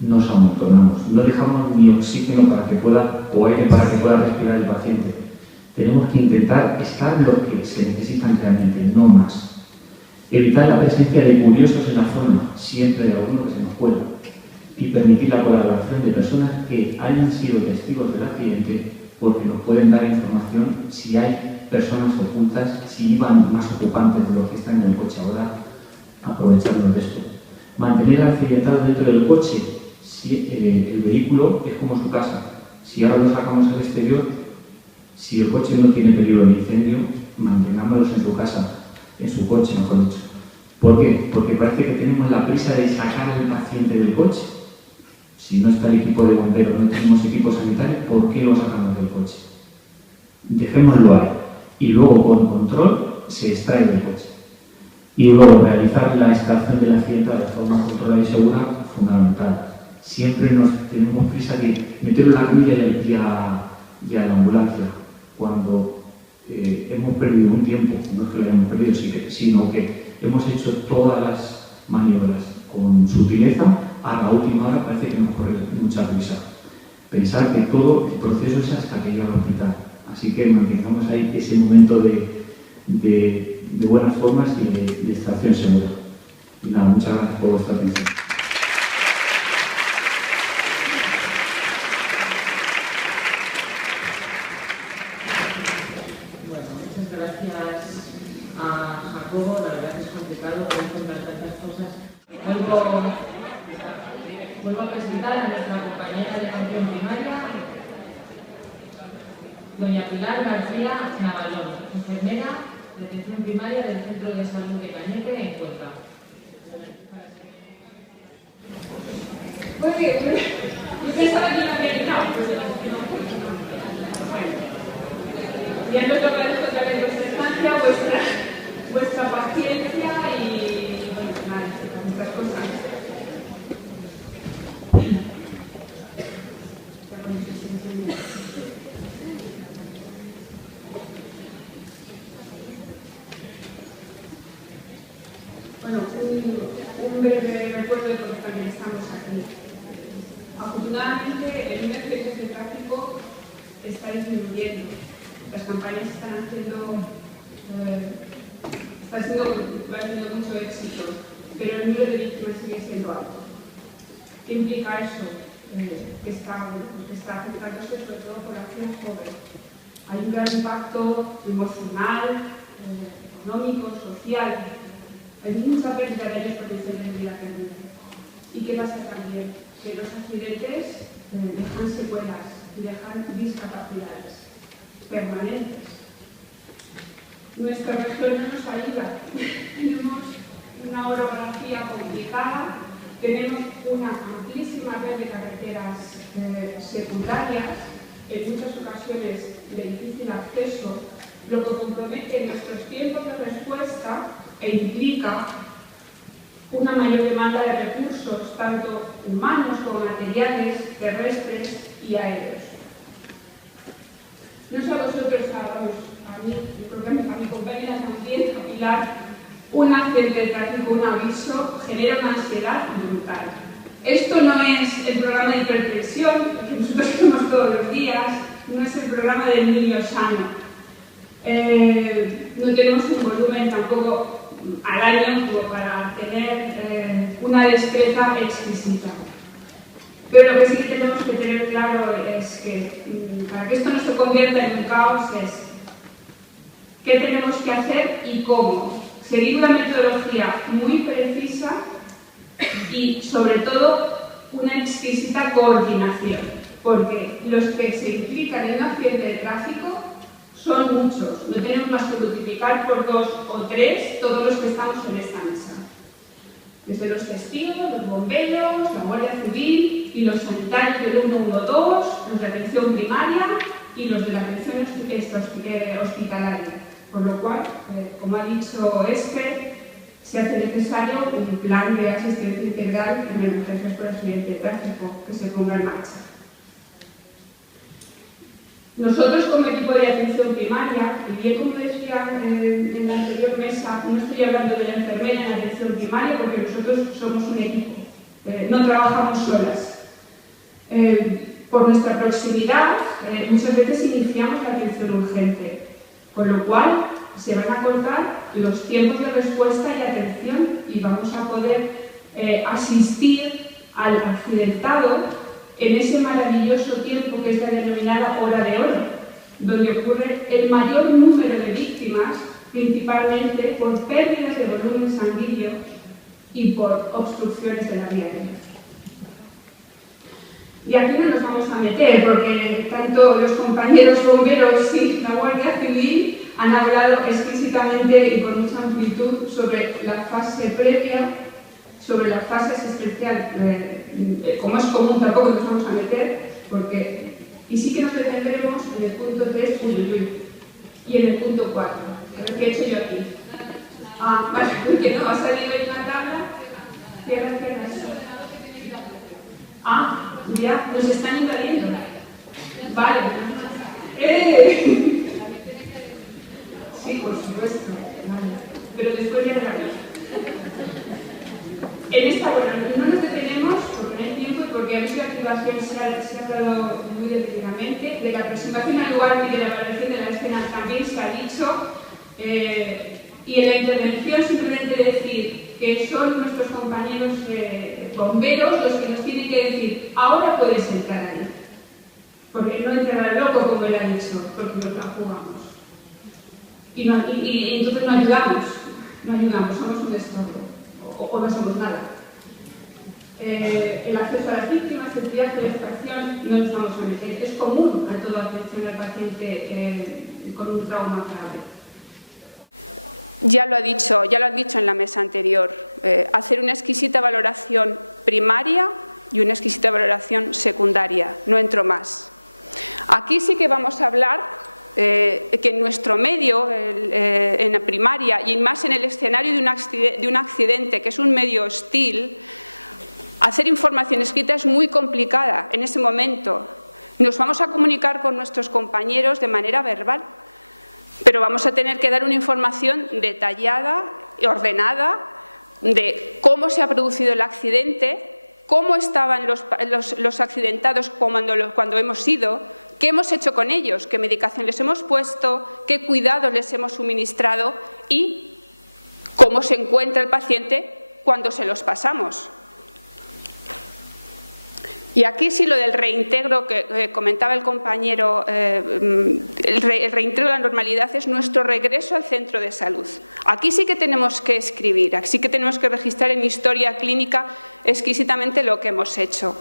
no dejamos ni oxígeno para que pueda, o aire para que pueda respirar el paciente. Tenemos que intentar estar lo que se necesitan realmente, no más. Evitar la presencia de curiosos en la zona, siempre de alguno que se nos cuela, y permitir la colaboración de personas que hayan sido testigos del accidente, porque nos pueden dar información si hay personas ocultas, si iban más ocupantes de los que están en el coche ahora, aprovecharnos de esto. Mantener al accidentado dentro del coche, si el vehículo es como su casa. Si ahora lo sacamos al exterior, si el coche no tiene peligro de incendio, mantengámoslos en su casa, en su coche, mejor dicho. ¿Por qué? Porque parece que tenemos la prisa de sacar al paciente del coche. Si no está el equipo de bomberos, no tenemos equipo sanitario, ¿por qué lo sacamos del coche? Dejémoslo ahí. Y luego, con control, se extrae del coche. Y luego, realizar la extracción del accidente de forma controlada y segura, fundamental. Siempre tenemos prisa de meterlo en la camilla y a la ambulancia. Cuando hemos perdido un tiempo, no es que lo hayamos perdido, sino que hemos hecho todas las maniobras con sutileza, a la última hora parece que nos corre mucha prisa. Pensar que todo el proceso es hasta que llega al hospital. Así que mantengamos ahí ese momento de buenas formas y de extracción segura. Y nada, muchas gracias por vuestra atención. Bueno, muchas gracias a Jacobo. La verdad es complicado poder contar tantas cosas. Vuelvo a presentar a nuestra compañera de atención primaria, doña Pilar García Navalón, enfermera de atención primaria del Centro de Salud de Cañete, en Cuenca. Muy bien, yo pensaba que iba a venir, no, pues bueno. Ya no toca otra vez vuestra estancia, vuestra paciencia y, bueno, nada, muchas cosas. Bueno, un breve recuerdo de por qué también estamos aquí. Afortunadamente, el número de hechos de tráfico está disminuyendo. Las campañas están teniendo mucho éxito, pero el número de víctimas sigue siendo alto. ¿Qué implica eso? Que está afectándose sobre todo por la población joven. Hay un gran impacto emocional, económico, social. Hay mucha pérdida de años potenciales de vida perdida. ¿Y qué pasa también? Que los accidentes dejan secuelas y dejan discapacidades permanentes. Nuestra región no nos ayuda. Tenemos una orografía complicada, tenemos una amplísima red de carreteras secundarias, en muchas ocasiones de difícil acceso, lo que compromete nuestros tiempos de respuesta e implica una mayor demanda de recursos, tanto humanos como materiales, terrestres y aéreos. No sé a vosotros, a mí, yo creo que a mi compañera también, a Pilar, un accidente de tráfico, un aviso, genera una ansiedad brutal. Esto no es el programa de hipertensión que nosotros hacemos todos los días, no es el programa del niño sano. No tenemos un volumen tampoco al año como para tener una destreza exquisita. Pero lo que sí que tenemos que tener claro es que para que esto no se convierta en un caos es qué tenemos que hacer y cómo. seguir una metodología muy precisa y, sobre todo, una exquisita coordinación, porque los que se implican en un accidente de tráfico son muchos. No tenemos más que multiplicar por 2 o 3 todos los que estamos en esta mesa. Desde los testigos, los bomberos, la Guardia Civil y los sanitarios del 112, los de atención primaria y los de la atención hospitalaria. Por lo cual, como ha dicho Esper, se hace necesario un plan de asistencia integral en emergencias por accidente de tráfico que se ponga en marcha. Nosotros, como equipo de atención primaria, y bien como decía en la anterior mesa, no estoy hablando de la enfermera en atención primaria porque nosotros somos un equipo, no trabajamos solas. Por nuestra proximidad, muchas veces iniciamos la atención urgente, con lo cual se van a cortar los tiempos de respuesta y atención y vamos a poder asistir al accidentado en ese maravilloso tiempo que es la denominada hora de oro, donde ocurre el mayor número de víctimas, principalmente por pérdidas de volumen sanguíneo y por obstrucciones de la vía aérea. Y aquí no nos vamos a meter, porque tanto los compañeros bomberos y la Guardia Civil han hablado explícitamente y con mucha amplitud sobre la fase previa, sobre la fase asistencial, como es común tampoco nos vamos a meter, porque, y sí que nos detendremos en el punto 3, y en el punto 4. A ver qué he hecho yo aquí. Ah, vale, porque no ha salido en una tabla. Cierra. Ah, ya, nos están invadiendo. Vale. Sí, por supuesto. Vale. Pero después ya veremos. En esta, bueno, no nos detenemos porque no hay tiempo y porque a veces la activación se ha dado muy detenidamente. De la aproximación al lugar y de la evaluación de la escena también se ha dicho. Y en la intervención simplemente decir que son nuestros compañeros bomberos los que nos tienen que decir ahora puedes entrar ahí. Porque no entrar al loco como él ha dicho, porque nos la jugamos. Y entonces no ayudamos, somos un estorbo. O no somos nada. El acceso a las víctimas, el triaje de extracción, no nos vamos a meter. Es común a toda atención al paciente con un trauma grave. Ya lo han dicho en la mesa anterior, hacer una exquisita valoración primaria y una exquisita valoración secundaria, no entro más. Aquí sí que vamos a hablar que en nuestro medio, en la primaria y más en el escenario de un accidente que es un medio hostil, hacer información escrita es muy complicada en ese momento. Nos vamos a comunicar con nuestros compañeros de manera verbal, pero vamos a tener que dar una información detallada y ordenada de cómo se ha producido el accidente, cómo estaban los accidentados cuando hemos ido, qué hemos hecho con ellos, qué medicación les hemos puesto, qué cuidados les hemos suministrado y cómo se encuentra el paciente cuando se los pasamos. Y aquí sí lo del reintegro que comentaba el compañero, el reintegro de la normalidad es nuestro regreso al centro de salud. Aquí sí que tenemos que escribir, aquí sí que tenemos que registrar en historia clínica exquisitamente lo que hemos hecho.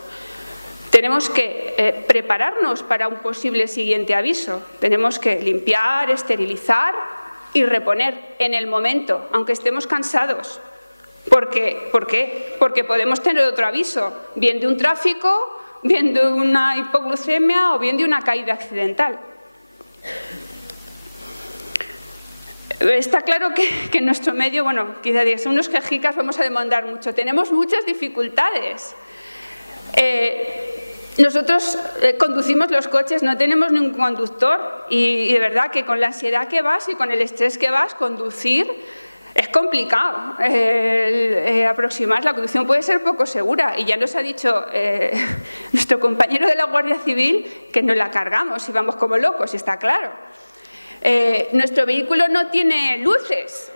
Tenemos que prepararnos para un posible siguiente aviso. Tenemos que limpiar, esterilizar y reponer en el momento, aunque estemos cansados. ¿Por qué? Porque podemos tener otro aviso, bien de un tráfico, bien de una hipoglucemia o bien de una caída accidental. Está claro que en nuestro medio, bueno, quizá digas, unos quejicas vamos a demandar mucho, tenemos muchas dificultades. Nosotros conducimos los coches, no tenemos ningún conductor y de verdad que con la ansiedad que vas y con el estrés que vas, conducir es complicado. Aproximar la conducción puede ser poco segura y ya nos ha dicho nuestro compañero de la Guardia Civil que nos la cargamos y vamos como locos, está claro. Nuestro vehículo no tiene luces.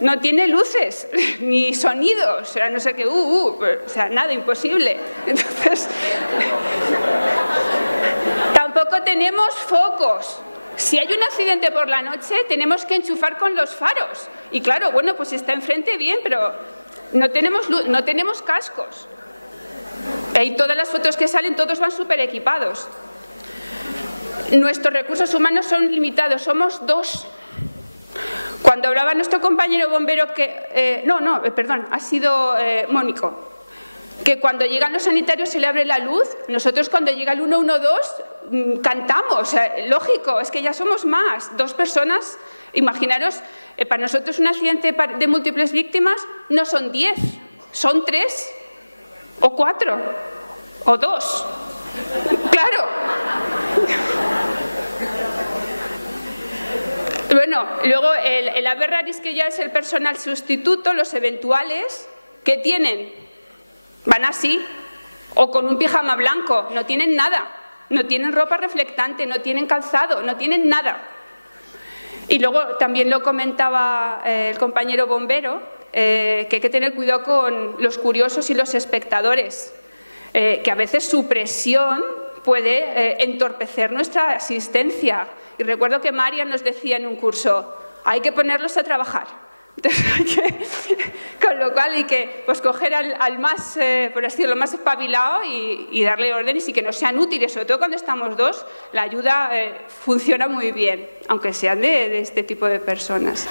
No tiene luces, ni sonidos, o sea, no sé qué, o sea, nada, imposible. Entonces, tampoco tenemos focos. si hay un accidente por la noche, tenemos que enchufar con los faros. Y claro, bueno, pues está enfrente bien, pero no tenemos luz, no tenemos cascos. Y todas las fotos que salen, todos van súper equipados. Nuestros recursos humanos son limitados, somos 2. Cuando hablaba nuestro compañero bombero que... ha sido Mónico. Que cuando llegan los sanitarios se le abre la luz, nosotros cuando llega el 112 cantamos, lógico, es que ya somos más, 2 personas, imaginaros, para nosotros un accidente de múltiples víctimas no son 10, son 3 o 4 o 2, claro. Bueno, luego el ave raris, que ya es el personal sustituto, los eventuales, que tienen... Van así, o con un pijama blanco, no tienen nada, no tienen ropa reflectante, no tienen calzado, no tienen nada. Y luego también lo comentaba el compañero bombero, que hay que tener cuidado con los curiosos y los espectadores, que a veces su presión puede entorpecer nuestra asistencia. Y recuerdo que María nos decía en un curso, hay que ponerlos a trabajar. Entonces, con lo cual hay que pues, coger al más, por así decirlo, más espabilado y darle órdenes y que no sean útiles, sobre todo cuando estamos 2, la ayuda funciona muy bien, aunque sean de este tipo de personas.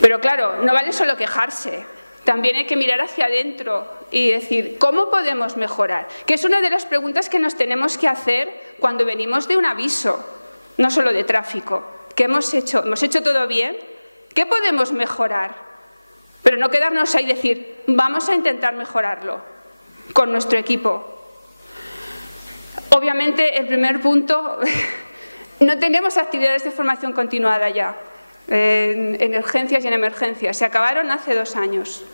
Pero claro, no vale solo quejarse, también hay que mirar hacia adentro y decir, ¿cómo podemos mejorar? Que es una de las preguntas que nos tenemos que hacer cuando venimos de un aviso, no solo de tráfico. ¿Qué hemos hecho? ¿Hemos hecho todo bien? ¿Qué podemos mejorar? Pero no quedarnos ahí y decir, vamos a intentar mejorarlo con nuestro equipo. Obviamente, el primer punto, no tenemos actividades de formación continuada ya, en urgencias y en emergencias. Se acabaron hace 2 años.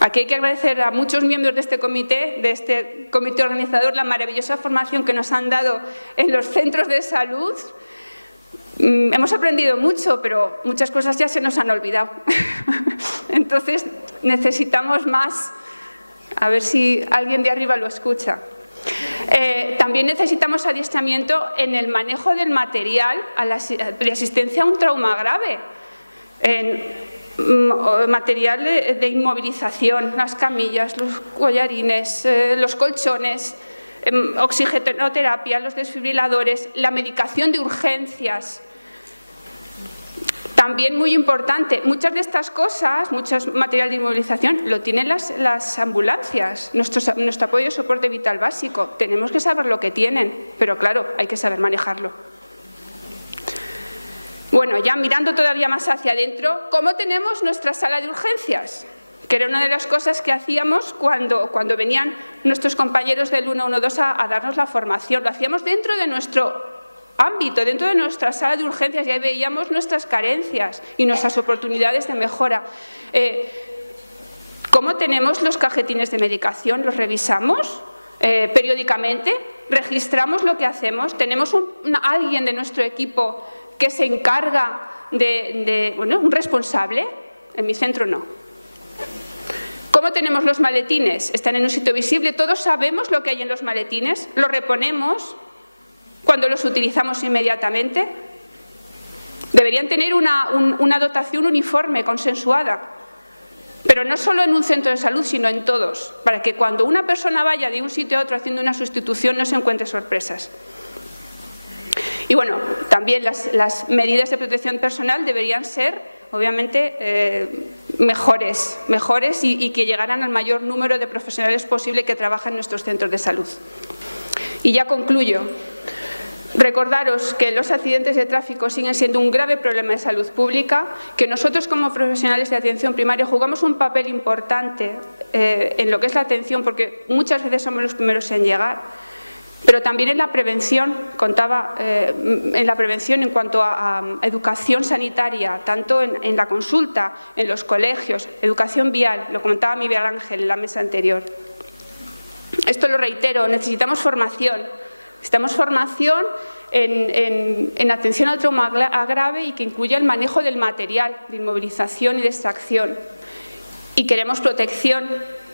Aquí hay que agradecer a muchos miembros de este comité organizador, la maravillosa formación que nos han dado en los centros de salud. Hemos aprendido mucho, pero muchas cosas ya se nos han olvidado. Entonces necesitamos más. A ver si alguien de arriba lo escucha. También necesitamos adiestramiento en el manejo del material de asistencia a un trauma grave. Material de inmovilización, las camillas, los collarines, los colchones, oxigenoterapia, los desfibriladores, la medicación de urgencias. También muy importante, muchas de estas cosas, mucho material de inmovilización, lo tienen las ambulancias, nuestro apoyo de soporte vital básico. Tenemos que saber lo que tienen, pero claro, hay que saber manejarlo. Bueno, ya mirando todavía más hacia adentro, ¿cómo tenemos nuestra sala de urgencias? Que era una de las cosas que hacíamos cuando venían nuestros compañeros del 112 a darnos la formación. Lo hacíamos dentro de nuestro ámbito, dentro de nuestra sala de urgencias, y ahí veíamos nuestras carencias y nuestras oportunidades de mejora. ¿Cómo tenemos los cajetines de medicación? ¿Los revisamos periódicamente? ¿Registramos lo que hacemos? ¿Tenemos alguien de nuestro equipo que se encarga un responsable? En mi centro no. ¿Cómo tenemos los maletines? ¿Están en un sitio visible? ¿Todos sabemos lo que hay en los maletines? ¿Los reponemos cuando los utilizamos inmediatamente? Deberían tener una dotación uniforme, consensuada, pero no solo en un centro de salud, sino en todos, para que cuando una persona vaya de un sitio a otro haciendo una sustitución no se encuentre sorpresas. Y bueno, también las medidas de protección personal deberían ser, obviamente, mejores y que llegaran al mayor número de profesionales posible que trabajan en nuestros centros de salud. Y ya concluyo. Recordaros que los accidentes de tráfico siguen siendo un grave problema de salud pública, que nosotros como profesionales de atención primaria jugamos un papel importante en lo que es la atención, porque muchas veces somos los primeros en llegar, pero también en la prevención, en la prevención en cuanto a educación sanitaria, tanto en la consulta, en los colegios, educación vial, lo comentaba Miguel Ángel en la mesa anterior. Esto lo reitero, necesitamos formación. Necesitamos formación en atención al trauma grave y que incluya el manejo del material de inmovilización y de extracción. Y queremos protección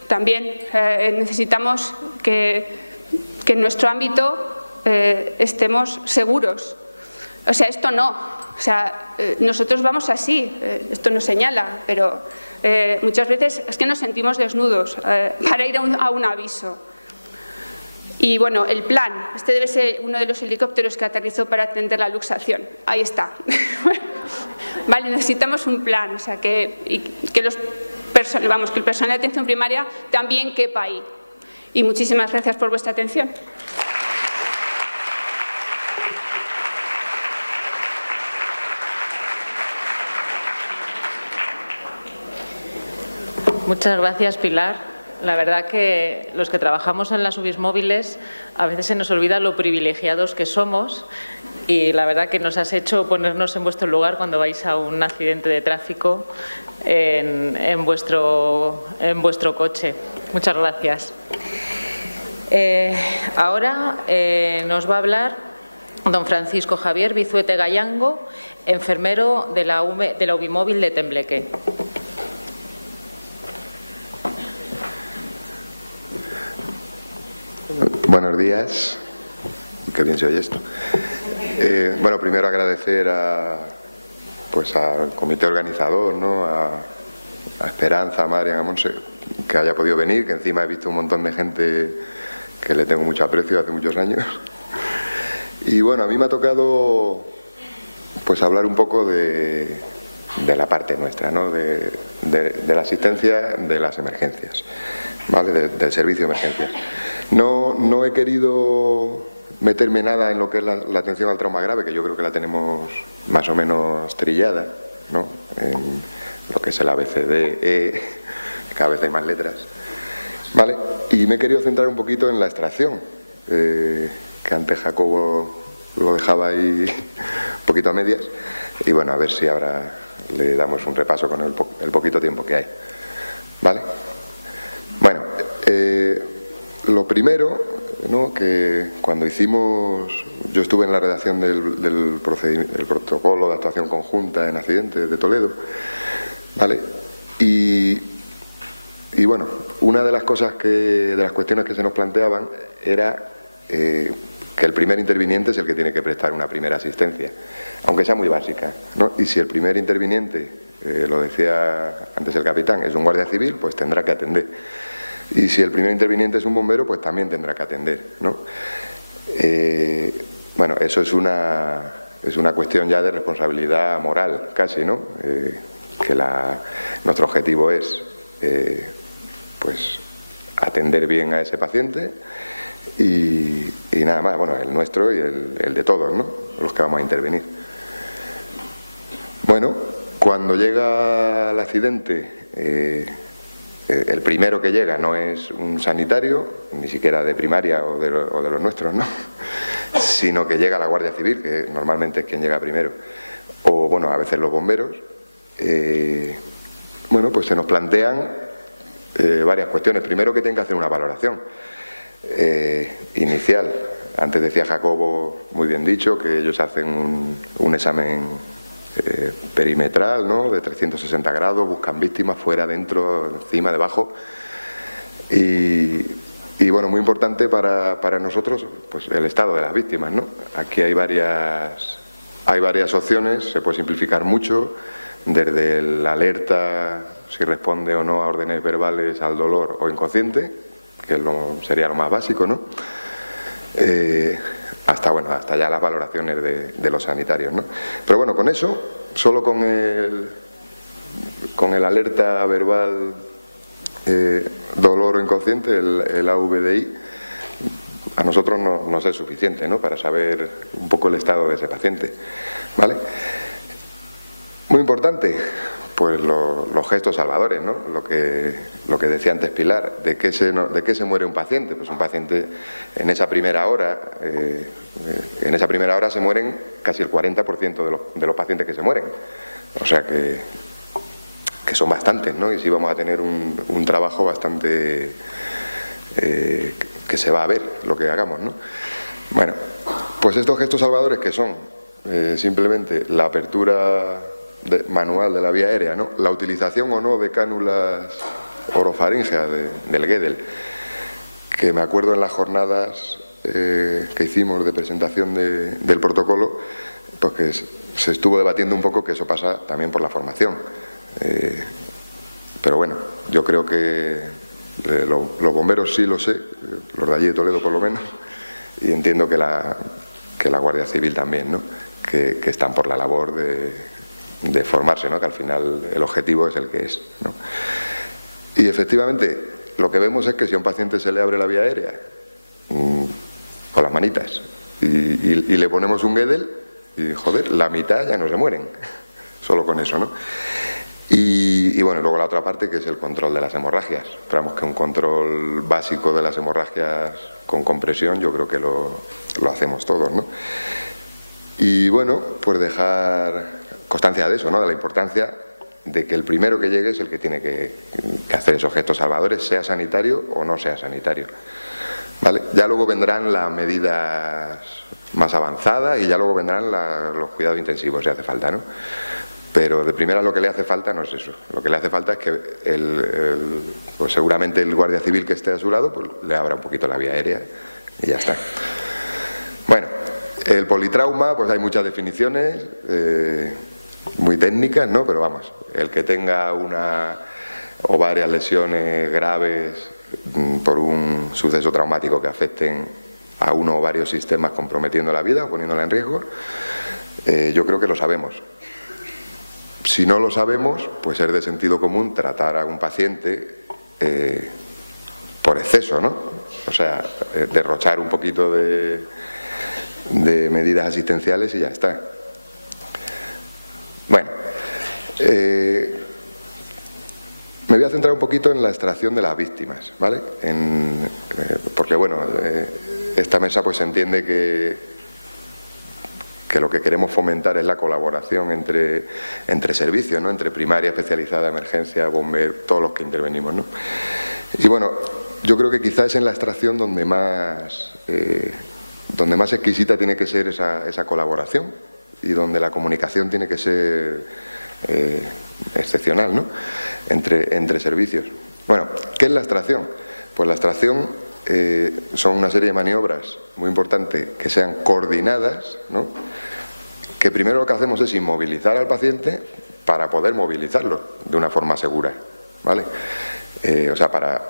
también. Necesitamos que en nuestro ámbito estemos seguros. O sea, esto no. O sea, nosotros vamos así, esto nos señala, pero muchas veces es que nos sentimos desnudos para ir a un aviso. Y bueno, el plan, este debe ser uno de los helicópteros que aterrizó para atender la luxación. Ahí está. Vale, necesitamos un plan, o sea, que el personal de atención primaria también quepa ahí. Y muchísimas gracias por vuestra atención. Muchas gracias, Pilar. La verdad que los que trabajamos en las UBIs móviles a veces se nos olvida lo privilegiados que somos y la verdad que nos has hecho ponernos en vuestro lugar cuando vais a un accidente de tráfico en vuestro coche. Muchas gracias. Ahora nos va a hablar don Francisco Javier Bizuete Gallango, enfermero de la UBI móvil de Tembleque. Buenos días. Qué bien se oye esto. Bueno, primero agradecer al comité organizador, ¿no? a Esperanza, a Marian, a Monse, que haya podido venir, que encima he visto un montón de gente que le tengo mucho aprecio hace muchos años. Y bueno, a mí me ha tocado pues hablar un poco de la parte nuestra, ¿no? de la asistencia de las emergencias, ¿vale? Del servicio de emergencias. No he querido meterme nada en lo que es la atención al trauma grave, que yo creo que la tenemos más o menos trillada, ¿no? En lo que es el ABCD, cada vez hay más letras, ¿vale? Y me he querido centrar un poquito en la extracción, que antes Jacobo lo dejaba ahí un poquito a medias, y bueno, a ver si ahora le damos un repaso con el poquito tiempo que hay, ¿vale? Bueno, lo primero, ¿no? Que cuando yo estuve en la redacción del protocolo de actuación conjunta en accidentes de Toledo, ¿vale? Y bueno, una de las cuestiones que se nos planteaban era que el primer interviniente es el que tiene que prestar una primera asistencia, aunque sea muy básica, ¿no? Y si el primer interviniente, lo decía antes el capitán, es un guardia civil, pues tendrá que atender. Y si el primer interviniente es un bombero, pues también tendrá que atender, ¿no? Bueno, eso es una cuestión ya de responsabilidad moral, casi, ¿no? Que nuestro objetivo es, pues, atender bien a ese paciente y nada más, bueno, el nuestro y el de todos, ¿no? Los que vamos a intervenir. Bueno, cuando llega el accidente, el primero que llega no es un sanitario, ni siquiera de primaria o de los nuestros, ¿no? Sino que llega la Guardia Civil, que normalmente es quien llega primero, o bueno, a veces los bomberos. Bueno, pues se nos plantean varias cuestiones. Primero, que tienen que hacer una valoración inicial. Antes decía Jacobo, muy bien dicho, que ellos hacen un examen perimetral, ¿no? De 360 grados, buscan víctimas fuera, dentro, encima, debajo. Y bueno, muy importante para nosotros, pues el estado de las víctimas, ¿no? Aquí hay varias opciones, se puede simplificar mucho, desde la alerta, si responde o no a órdenes verbales, al dolor o inconsciente, que sería lo más básico, ¿no? Hasta ya las valoraciones de los sanitarios, ¿no? Pero bueno, con eso, solo con el alerta verbal, dolor o inconsciente, el AVDI, a nosotros no nos es suficiente, ¿no? Para saber un poco el estado de ese paciente, ¿vale? Muy importante, pues los gestos salvadores, ¿no? Lo que decía antes Pilar, ¿de qué se muere un paciente? Pues un paciente en esa primera hora se mueren casi el 40% de los pacientes que se mueren. O sea que son bastantes, ¿no? Y sí vamos a tener un trabajo bastante que se va a ver lo que hagamos, ¿no? Bueno, pues estos gestos salvadores, que son simplemente la apertura manual de la vía aérea, ¿no? La utilización o no de cánulas orofaríngeas del Guedel, que me acuerdo en las jornadas que hicimos de presentación del protocolo, pues que se estuvo debatiendo un poco que eso pasa también por la formación. Pero bueno, yo creo que los bomberos sí lo sé, los de allí de Toledo por lo menos, y entiendo que la Guardia Civil también, ¿no? Que están por la labor de formarse, ¿no? Que al final el objetivo es el que es, ¿no? Y efectivamente lo que vemos es que si a un paciente se le abre la vía aérea con las manitas y le ponemos un Guedel, y joder, la mitad ya no se mueren, solo con eso, ¿no? Y bueno, luego la otra parte, que es el control de las hemorragias. Esperamos que un control básico de las hemorragias con compresión, yo creo que lo hacemos todos, ¿no? Y bueno, pues dejar constancia de eso, ¿no? De la importancia de que el primero que llegue es el que tiene que hacer esos gestos salvadores, sea sanitario o no sea sanitario, ¿vale? Ya luego vendrán las medidas más avanzadas y ya luego vendrán los cuidados intensivos, si hace falta, ¿no? Pero de primera lo que le hace falta no es eso. Lo que le hace falta es que pues seguramente el guardia civil que esté a su lado pues le abra un poquito la vía aérea y ya está. Bueno, el politrauma, pues hay muchas definiciones muy técnicas, ¿no? Pero vamos, el que tenga una o varias lesiones graves por un suceso traumático que afecten a uno o varios sistemas comprometiendo la vida o poniéndola en riesgo, yo creo que lo sabemos. Si no lo sabemos, pues es de sentido común tratar a un paciente por exceso, ¿no? O sea, derrochar un poquito de medidas asistenciales y ya está. Bueno, me voy a centrar un poquito en la extracción de las víctimas, ¿vale? Porque, bueno, esta mesa pues se entiende que lo que queremos fomentar es la colaboración entre servicios, ¿no? Entre primaria, especializada, emergencia, bomberos, todos los que intervenimos, ¿no? Y bueno, yo creo que quizás es en la extracción donde más exquisita tiene que ser esa colaboración y donde la comunicación tiene que ser excepcional, ¿no? Entre servicios. Bueno, ¿qué es la extracción? Pues la extracción son una serie de maniobras muy importantes que sean coordinadas, ¿no? Que primero lo que hacemos es inmovilizar al paciente para poder movilizarlo de una forma segura, ¿vale? O sea, para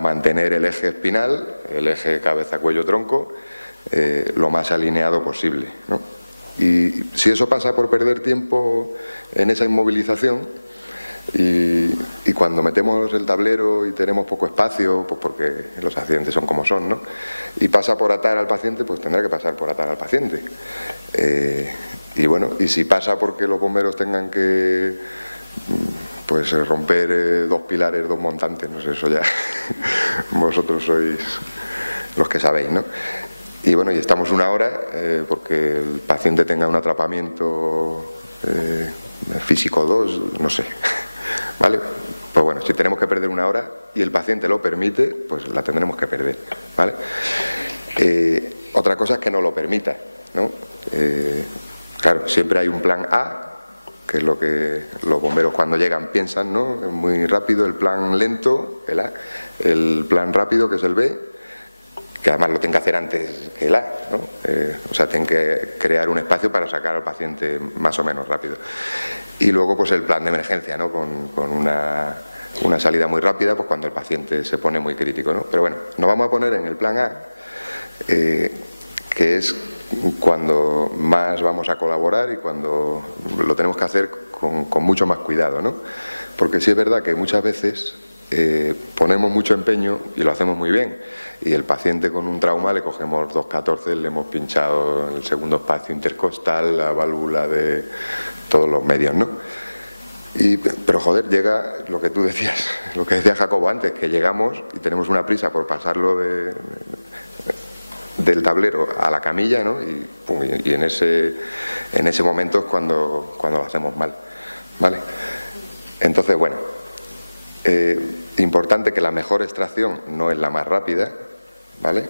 mantener el eje espinal, el eje cabeza-cuello-tronco, lo más alineado posible, ¿no? Y si eso pasa por perder tiempo en esa inmovilización, y cuando metemos el tablero y tenemos poco espacio, pues porque los accidentes son como son, ¿no? Y pasa por atar al paciente, pues tendrá que pasar por atar al paciente. Y bueno, y si pasa porque los bomberos tengan que pues romper 2 pilares, 2 montantes, no sé, eso ya vosotros sois los que sabéis, ¿no? Y bueno, y estamos 1 hora porque el paciente tenga un atrapamiento físico 2, no sé. ¿Vale? Pues bueno, si tenemos que perder 1 hora y el paciente lo permite, pues la tendremos que perder, ¿vale? Otra cosa es que no lo permita, ¿no? Claro, siempre hay un plan A, que es lo que los bomberos cuando llegan piensan, ¿no? Muy rápido, el plan lento, el A, el plan rápido, que es el B, que además lo tienen que hacer antes que el A, ¿no? O sea, tienen que crear un espacio para sacar al paciente más o menos rápido. Y luego pues el plan de emergencia, ¿no? Con una salida muy rápida, pues cuando el paciente se pone muy crítico, ¿no? Pero bueno, nos vamos a poner en el plan A, que es cuando más vamos a colaborar y cuando lo tenemos que hacer con mucho más cuidado, ¿no? Porque sí es verdad que muchas veces ponemos mucho empeño y lo hacemos muy bien, y el paciente con un trauma le cogemos 214, le hemos pinchado en el segundo espacio intercostal, la válvula de todos los medios, ¿no? Pero joder, llega lo que tú decías, lo que decía Jacobo antes, que llegamos y tenemos una prisa por pasarlo del tablero a la camilla, ¿no? Y en ese momento es cuando lo hacemos mal, ¿vale? Entonces, bueno, importante que la mejor extracción no es la más rápida, ¿vale?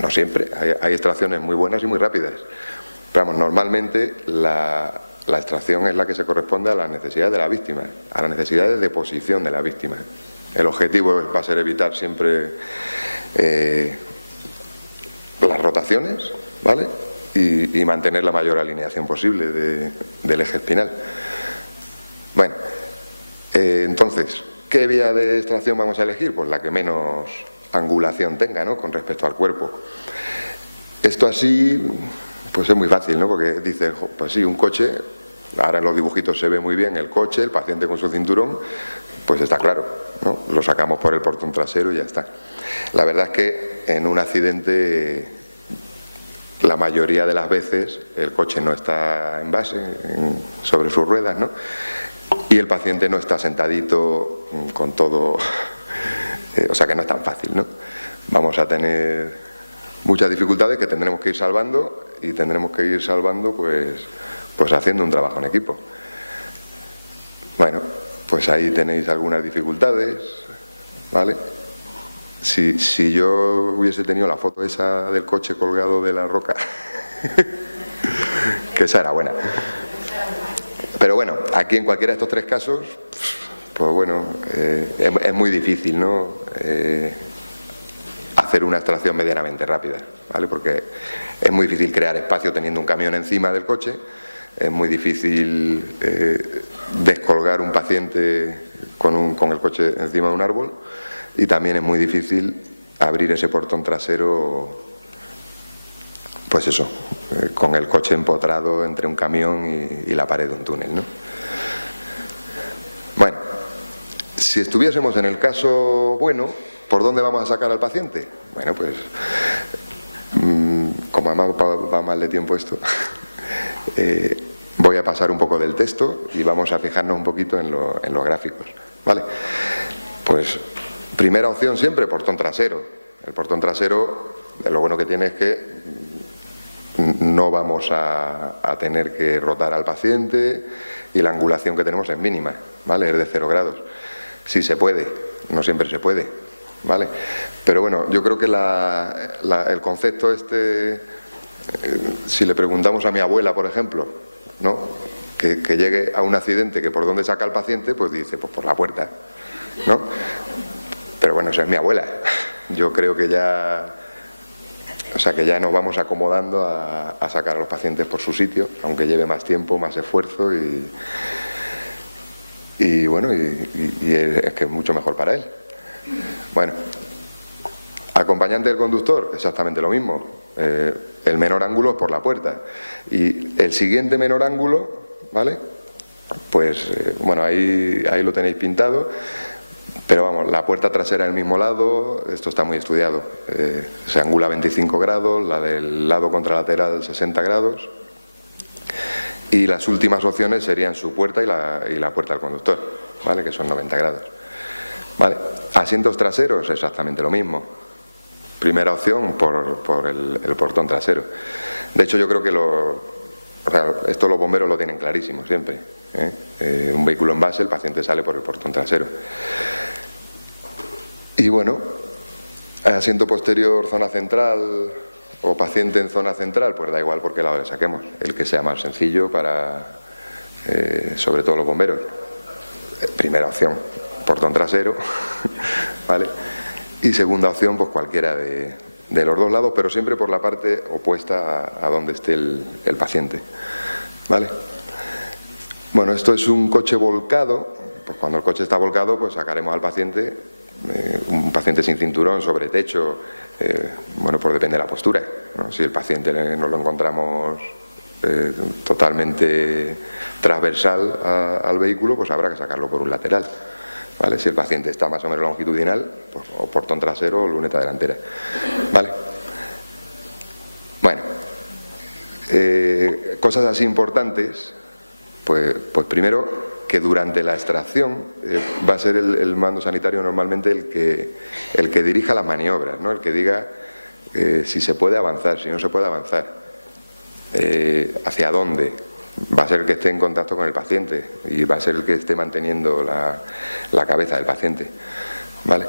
No siempre, hay extracciones muy buenas y muy rápidas. Pero vamos, normalmente la extracción es la que se corresponde a las necesidades de la víctima, a las necesidades de posición de la víctima. El objetivo va a ser evitar siempre las rotaciones, ¿vale? y mantener la mayor alineación posible del eje espinal. Bueno, entonces, ¿qué vía de extracción vamos a elegir? Pues la que menos angulación tenga, ¿no?, con respecto al cuerpo. Esto así, pues es muy fácil, ¿no?, porque dices, pues sí, un coche, ahora en los dibujitos se ve muy bien el coche, el paciente con su cinturón, pues está claro, ¿no?, lo sacamos por el portón trasero y ya está. La verdad es que en un accidente, la mayoría de las veces, el coche no está en base, sobre sus ruedas, ¿no?, y el paciente no está sentadito con todo, o sea que no es tan fácil, ¿no? Vamos a tener muchas dificultades que tendremos que ir salvando, y tendremos que ir salvando pues haciendo un trabajo en equipo. Bueno, pues ahí tenéis algunas dificultades, ¿vale? Si yo hubiese tenido la foto esa del coche colgado de la roca, que esa era buena. Pero bueno, aquí en cualquiera de estos tres casos, pues bueno, es muy difícil, ¿no?, hacer una extracción medianamente rápida, ¿vale? Porque es muy difícil crear espacio teniendo un camión encima del coche, es muy difícil descolgar un paciente con el coche encima de un árbol, y también es muy difícil abrir ese portón trasero, pues eso, con el coche empotrado entre un camión y la pared de un túnel, ¿no? Bueno, si estuviésemos en el caso bueno, ¿por dónde vamos a sacar al paciente? Bueno, pues, como además va mal de tiempo esto, voy a pasar un poco del texto y vamos a fijarnos un poquito en los gráficos, ¿vale? Pues, primera opción siempre, portón trasero. El portón trasero, lo bueno que tiene es que no vamos a tener que rotar al paciente, y la angulación que tenemos es mínima, ¿vale? Es de 0 grados. Sí se puede, no siempre se puede, ¿vale? Pero bueno, yo creo que el concepto este, si le preguntamos a mi abuela, por ejemplo, ¿no?, que llegue a un accidente, que por dónde saca al paciente, pues dice, pues por la puerta, ¿no? Pero bueno, esa es mi abuela. Yo creo que ya, o sea, que ya nos vamos acomodando a sacar a los pacientes por su sitio, aunque lleve más tiempo, más esfuerzo, y bueno, y es que es mucho mejor para él. Bueno, acompañante del conductor, exactamente lo mismo. El menor ángulo es por la puerta, y el siguiente menor ángulo, ¿vale? Pues bueno, ahí lo tenéis pintado, pero vamos, la puerta trasera del mismo lado, esto está muy estudiado, se angula 25 grados, la del lado contralateral 60 grados, y las últimas opciones serían su puerta y la puerta del conductor, ¿vale?, que son 90 grados. ¿Vale? Asientos traseros, exactamente lo mismo. Primera opción por el portón trasero. De hecho, yo creo que esto los bomberos lo tienen clarísimo siempre, ¿eh? Un vehículo en base, el paciente sale por el portón trasero. Y bueno, asiento posterior, zona central, o paciente en zona central, pues da igual por qué lado le saquemos. El que sea más sencillo para, sobre todo los bomberos. Primera opción, portón trasero, ¿vale? Y segunda opción, pues cualquiera de los dos lados, pero siempre por la parte opuesta a donde esté el paciente, ¿vale? Bueno, esto es un coche volcado. Pues cuando el coche está volcado, pues sacaremos al paciente, un paciente sin cinturón, sobre techo, bueno, pues depende de la postura, ¿no? Si el paciente nos lo encontramos totalmente transversal al vehículo, pues habrá que sacarlo por un lateral, ¿vale? Si el paciente está más o menos longitudinal, pues o portón trasero o luneta delantera, ¿vale? Bueno, cosas así importantes, pues primero, que durante la extracción va a ser el mando sanitario normalmente el que dirija las maniobras, ¿no? El que diga si se puede avanzar, si no se puede avanzar, hacia dónde. Va a ser el que esté en contacto con el paciente y va a ser el que esté manteniendo la cabeza del paciente, ¿vale?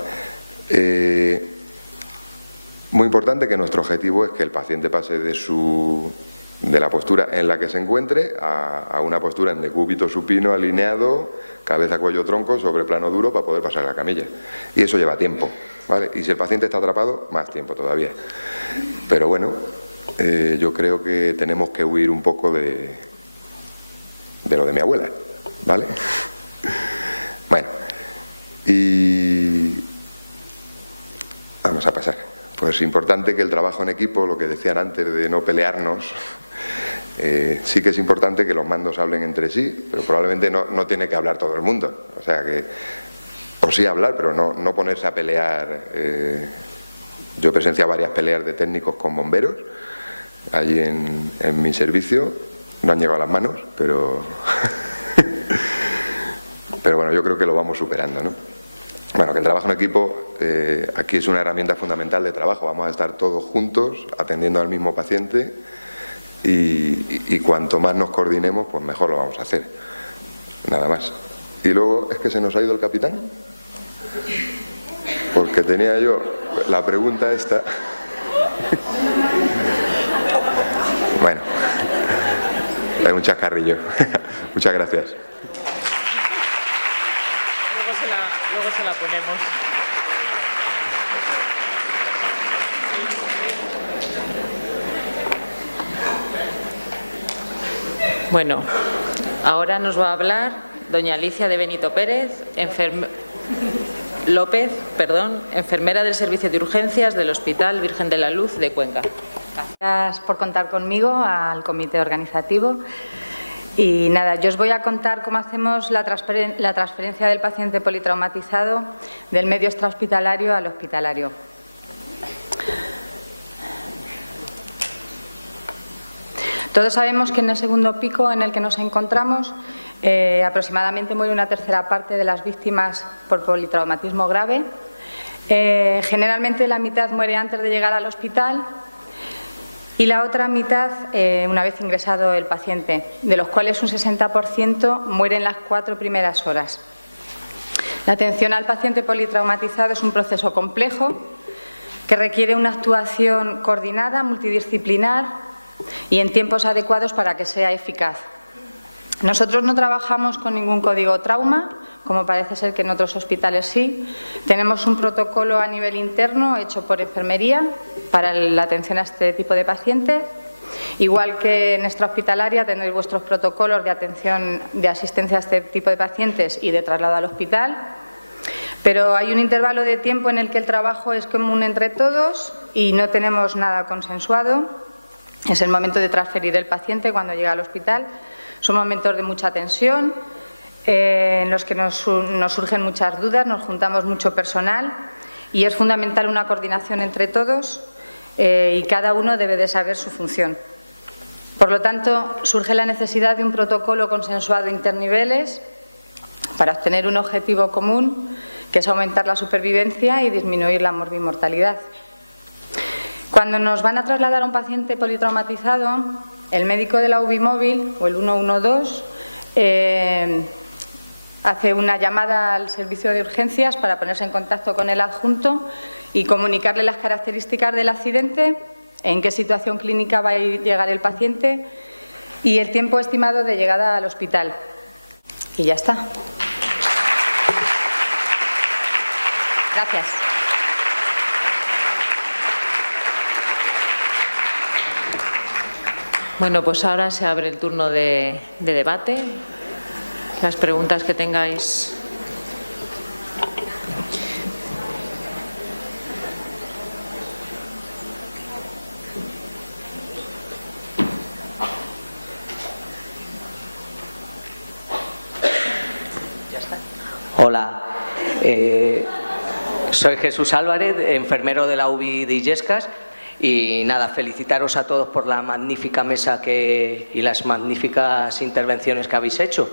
Muy importante que nuestro objetivo es que el paciente pase de la postura en la que se encuentre a una postura en decúbito supino alineado, cabeza, cuello, tronco, sobre plano duro, para poder pasar a la camilla. Y eso lleva tiempo, ¿vale? Y si el paciente está atrapado, más tiempo todavía. Pero bueno, yo creo que tenemos que huir un poco de lo de mi abuela, ¿vale? Bueno, y vamos a pasar. Pues importante que el trabajo en equipo, lo que decían antes de no pelearnos, sí que es importante que los mandos hablen entre sí, pero probablemente no tiene que hablar todo el mundo. O sea que, o sí hablar, pero no ponerse a pelear. Yo he presenciado varias peleas de técnicos con bomberos allí en mi servicio. No han llegado a las manos, pero bueno, yo creo que lo vamos superando, ¿no? Bueno, que el trabajo en equipo aquí es una herramienta fundamental de trabajo. Vamos a estar todos juntos atendiendo al mismo paciente y cuanto más nos coordinemos, pues mejor lo vamos a hacer. Nada más. Y luego, ¿es que se nos ha ido el capitán? Porque tenía yo la pregunta esta. Bueno, hay un chascarrillo. Muchas gracias. Luego se la ponemos. Bueno, ahora nos va a hablar doña Alicia de Benito López, enfermera del Servicio de Urgencias del Hospital Virgen de la Luz de Cuenca. Gracias por contar conmigo, al comité organizativo. Y nada, yo os voy a contar cómo hacemos la transferencia del paciente politraumatizado del medio extrahospitalario al hospitalario. Todos sabemos que en el segundo pico en el que nos encontramos, aproximadamente muere una tercera parte de las víctimas por politraumatismo grave. Generalmente la mitad muere antes de llegar al hospital y la otra mitad una vez ingresado el paciente, de los cuales un 60% muere en las 4 primeras horas. La atención al paciente politraumatizado es un proceso complejo que requiere una actuación coordinada, multidisciplinar y en tiempos adecuados para que sea eficaz. Nosotros no trabajamos con ningún código trauma, como parece ser que en otros hospitales sí. Tenemos un protocolo a nivel interno hecho por enfermería para la atención a este tipo de pacientes. Igual que en extrahospitalaria tendréis vuestros protocolos de atención, de asistencia a este tipo de pacientes y de traslado al hospital. Pero hay un intervalo de tiempo en el que el trabajo es común entre todos y no tenemos nada consensuado. Es el momento de transferir el paciente cuando llega al hospital. Son momentos de mucha tensión, en los que nos surgen muchas dudas, nos juntamos mucho personal y es fundamental una coordinación entre todos y cada uno debe de saber su función. Por lo tanto, surge la necesidad de un protocolo consensuado interniveles para obtener un objetivo común, que es aumentar la supervivencia y disminuir la morbimortalidad. Cuando nos van a trasladar a un paciente politraumatizado, el médico de la UBI móvil o el 112 hace una llamada al servicio de urgencias para ponerse en contacto con el adjunto y comunicarle las características del accidente, en qué situación clínica va a llegar el paciente y el tiempo estimado de llegada al hospital. Y ya está. Gracias. Bueno, pues ahora se abre el turno de debate. Las preguntas que tengáis. Ya está. Hola, soy Jesús Álvarez, enfermero de la UBI de Illescas. Y nada, felicitaros a todos por la magnífica mesa y las magníficas intervenciones que habéis hecho.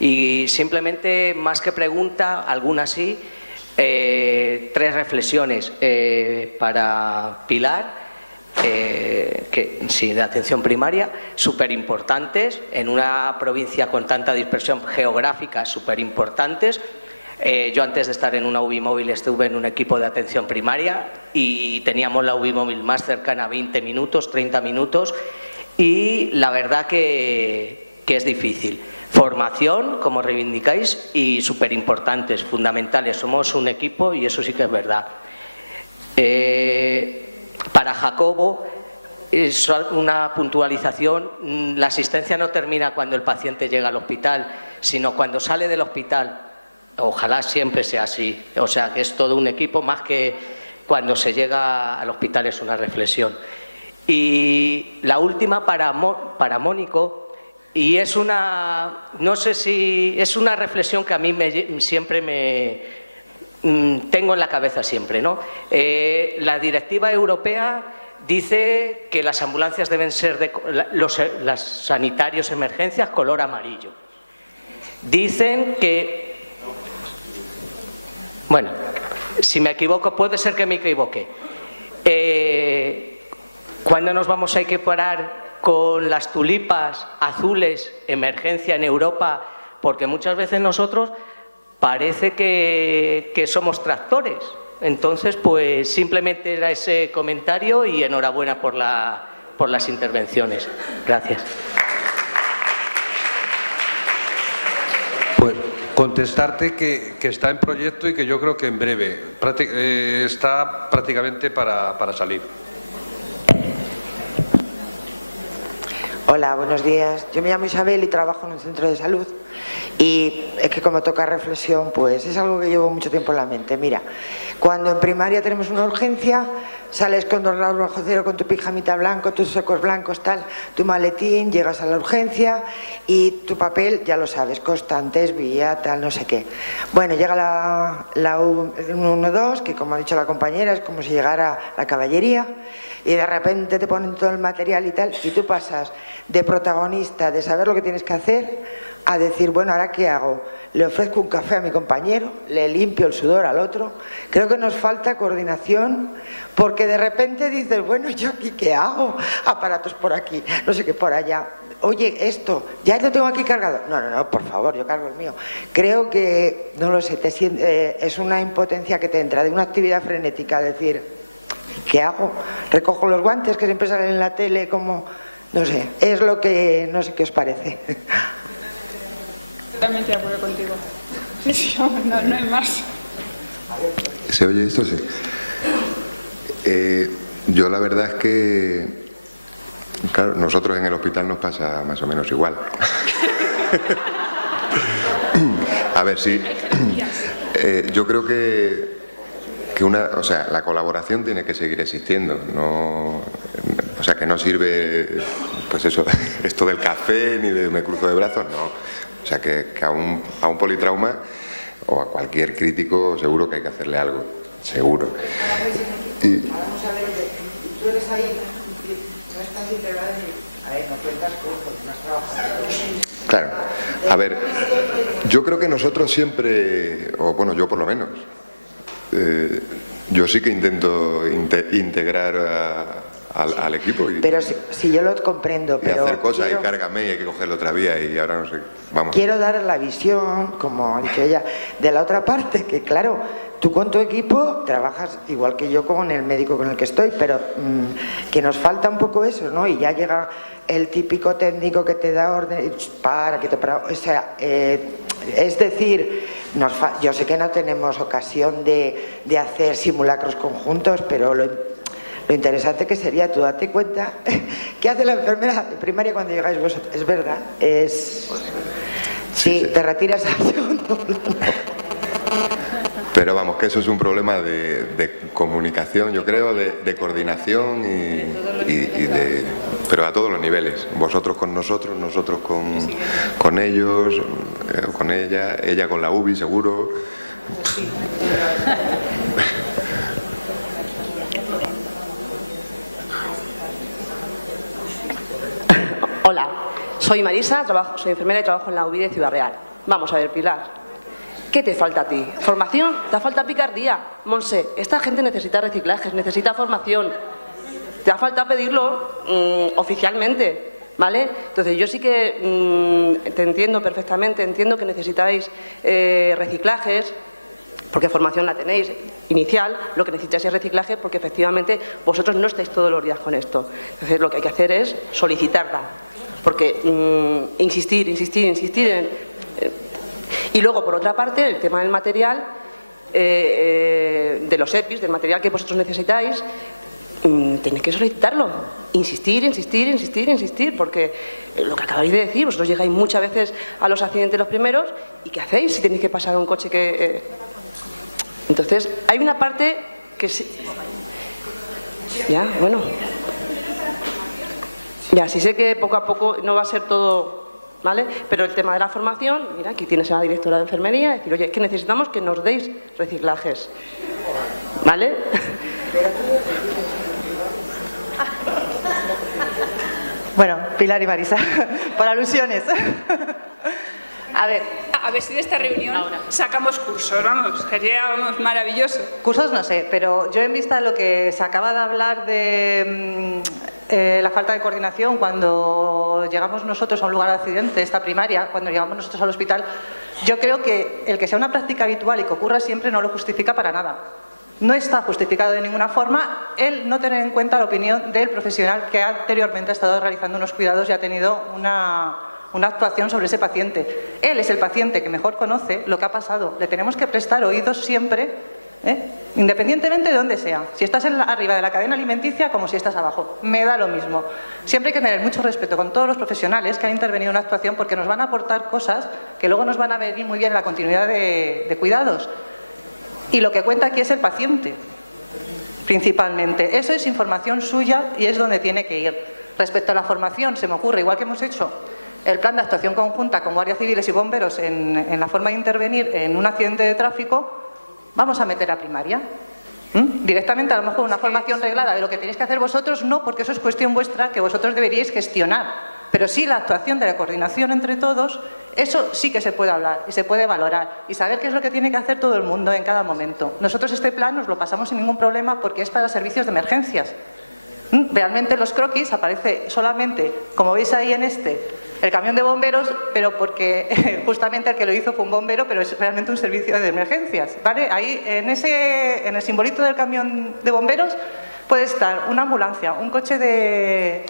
Y simplemente, más que pregunta, algunas sí, 3 reflexiones para Pilar, de atención primaria, súper importantes, en una provincia con tanta dispersión geográfica, súper importantes. Yo antes de estar en una UBI móvil estuve en un equipo de atención primaria y teníamos la UBI móvil más cercana a 20 minutos, 30 minutos y la verdad que es difícil. Formación, como reivindicáis, y súper importantes, fundamentales. Somos un equipo y eso sí que es verdad. Para Jacobo, una puntualización. La asistencia no termina cuando el paciente llega al hospital, sino cuando sale del hospital. Ojalá siempre sea así. O sea, que es todo un equipo, más que cuando se llega al hospital, es una reflexión. Y la última para Mónico, y es una, no sé si es una reflexión que a mí siempre tengo en la cabeza siempre, ¿no? La directiva europea dice que las ambulancias deben ser los sanitarios emergencias color amarillo. Dicen que, bueno, si me equivoco, puede ser que me equivoque. ¿Cuándo nos vamos a equiparar con las tulipas azules, emergencia en Europa? Porque muchas veces nosotros parece que somos tractores. Entonces, pues simplemente era ese comentario y enhorabuena por las intervenciones. Gracias. Pues contestarte que está en proyecto y que yo creo que en breve está prácticamente para salir. Hola, buenos días. Yo me llamo Isabel y trabajo en un centro de salud. Y es que como toca reflexión, pues es algo que llevo mucho tiempo en la mente. Mira, cuando en primaria tenemos una urgencia, sales con 2 grados bajo cero, con tu pijamita blanco, tus socos blancos, tal, tu maletín, llegas a la urgencia y tu papel, ya lo sabes, constantes, vía, tal, no sé qué. Bueno, llega la 112, que como ha dicho la compañera, es como si llegara la caballería, y de repente te ponen todo el material y tal, y tú pasas de protagonista, de saber lo que tienes que hacer, a decir, bueno, ¿ahora qué hago? Le ofrezco un café a mi compañero, le limpio el sudor al otro. Creo que nos falta coordinación, porque de repente dices, bueno, ¿yo aquí qué hago? Aparatos por aquí, no sé qué por allá. Oye, esto, ¿ya lo tengo aquí cargado? No, por favor, yo cargo el mío. Creo que, no lo sé, es una impotencia que te entra de una actividad frenética, decir, ¿qué hago? Recojo los guantes que siempre salen en la tele, como, no sé, es lo que, no sé qué os parece. Totalmente de acuerdo contigo. Sí, no hay más. ¿Se oye esto? Sí. Yo la verdad es que, claro, nosotros en el hospital nos pasa más o menos igual. A ver, sí. Yo creo que la colaboración tiene que seguir existiendo. No, o sea, que no sirve, pues eso, esto del café ni de me cruzo de brazos, no. O sea, que a un politrauma o a cualquier crítico seguro que hay que hacerle algo, seguro. Y tú eres ahí, no estás integrada y, a ver, no cuentas con más trabajo. Claro, a ver, yo creo que nosotros siempre, o bueno, yo por lo menos, yo sí que intento integrar al equipo pero si yo lo comprendo, pero hacer cosas y cárgame y hay que cogerlo otra vía y ahora no sé, vamos. Quiero dar la visión, como ha dicho ella, de la otra parte, que claro, tú con tu equipo trabajas igual que yo con el médico con el que estoy, pero que nos falta un poco eso, ¿no? Y ya llega el típico técnico que te da orden, o sea, es decir, yo sé que no tenemos ocasión de hacer simulacros conjuntos, pero lo interesante que sería, tú date cuenta, ¿qué hace la enfermera de primaria cuando llegáis vosotros? Es verdad, sí, te retiras al segundo. Pero vamos, que eso es un problema de comunicación, yo creo, de coordinación pero a todos los niveles. Vosotros con nosotros, nosotros con ellos, con ella con la UBI, seguro. Hola, soy Marisa, soy enfermera y trabajo en la UBI de Ciudad Real. Vamos a ver, Pilar, ¿qué te falta a ti? ¿Formación? ¿Te falta picardía? Monse, esta gente necesita reciclajes, necesita formación. Te ha falta pedirlo oficialmente, ¿vale? Entonces yo sí que te entiendo perfectamente, entiendo que necesitáis reciclajes, porque formación la tenéis inicial, lo que necesitáis es reciclaje porque efectivamente vosotros no estáis todos los días con esto. Entonces lo que hay que hacer es solicitarla, porque insistir en... Y luego, por otra parte, el tema del material, de los EPIs, del material que vosotros necesitáis, tenéis que solicitarlo. Insistir, porque lo que acabáis de decir, vosotros llegáis muchas veces a los accidentes los primeros, ¿y qué hacéis si tenéis que pasar un coche que...? Entonces, hay una parte que... Ya, bueno. Ya, sí sé que poco a poco no va a ser todo... ¿Vale? Pero el tema de la formación, mira, aquí tienes a la directora de enfermería, decir, oye, que necesitamos que nos deis reciclajes. ¿Vale? Bueno, Pilar y Marisa, por alusiones. A ver si de esta reunión sacamos cursos, vamos, sería maravilloso. Cursos no sé, pero yo en vista de lo que se acaba de hablar de la falta de coordinación cuando llegamos nosotros a un lugar de accidente, esta primaria, cuando llegamos nosotros al hospital, yo creo que el que sea una práctica habitual y que ocurra siempre no lo justifica para nada. No está justificado de ninguna forma el no tener en cuenta la opinión del profesional que anteriormente ha estado realizando unos cuidados y ha tenido una actuación sobre ese paciente. Él es el paciente que mejor conoce lo que ha pasado. Le tenemos que prestar oídos siempre, independientemente de dónde sea. Si estás arriba de la cadena alimenticia como si estás abajo. Me da lo mismo. Siempre hay que tener mucho respeto con todos los profesionales que han intervenido en una actuación porque nos van a aportar cosas que luego nos van a venir muy bien en la continuidad de cuidados. Y lo que cuenta aquí es el paciente, principalmente. Eso es información suya y es donde tiene que ir. Respecto a la formación, se me ocurre, igual que hemos hecho el plan de actuación conjunta con guardias civiles y bomberos en la forma de intervenir en un accidente de tráfico, vamos a meter a primaria. Directamente, a lo mejor una formación reglada de lo que tenéis que hacer vosotros, no, porque eso es cuestión vuestra que vosotros deberíais gestionar. Pero sí la actuación de la coordinación entre todos, eso sí que se puede hablar y se puede valorar y saber qué es lo que tiene que hacer todo el mundo en cada momento. Nosotros este plan nos lo pasamos sin ningún problema porque es para servicios de emergencias. Realmente los croquis aparece solamente, como veis ahí en el camión de bomberos, pero porque justamente el que lo hizo fue un bombero, pero es realmente un servicio de emergencias, ¿vale? Ahí en el simbolito del camión de bomberos puede estar una ambulancia, un coche de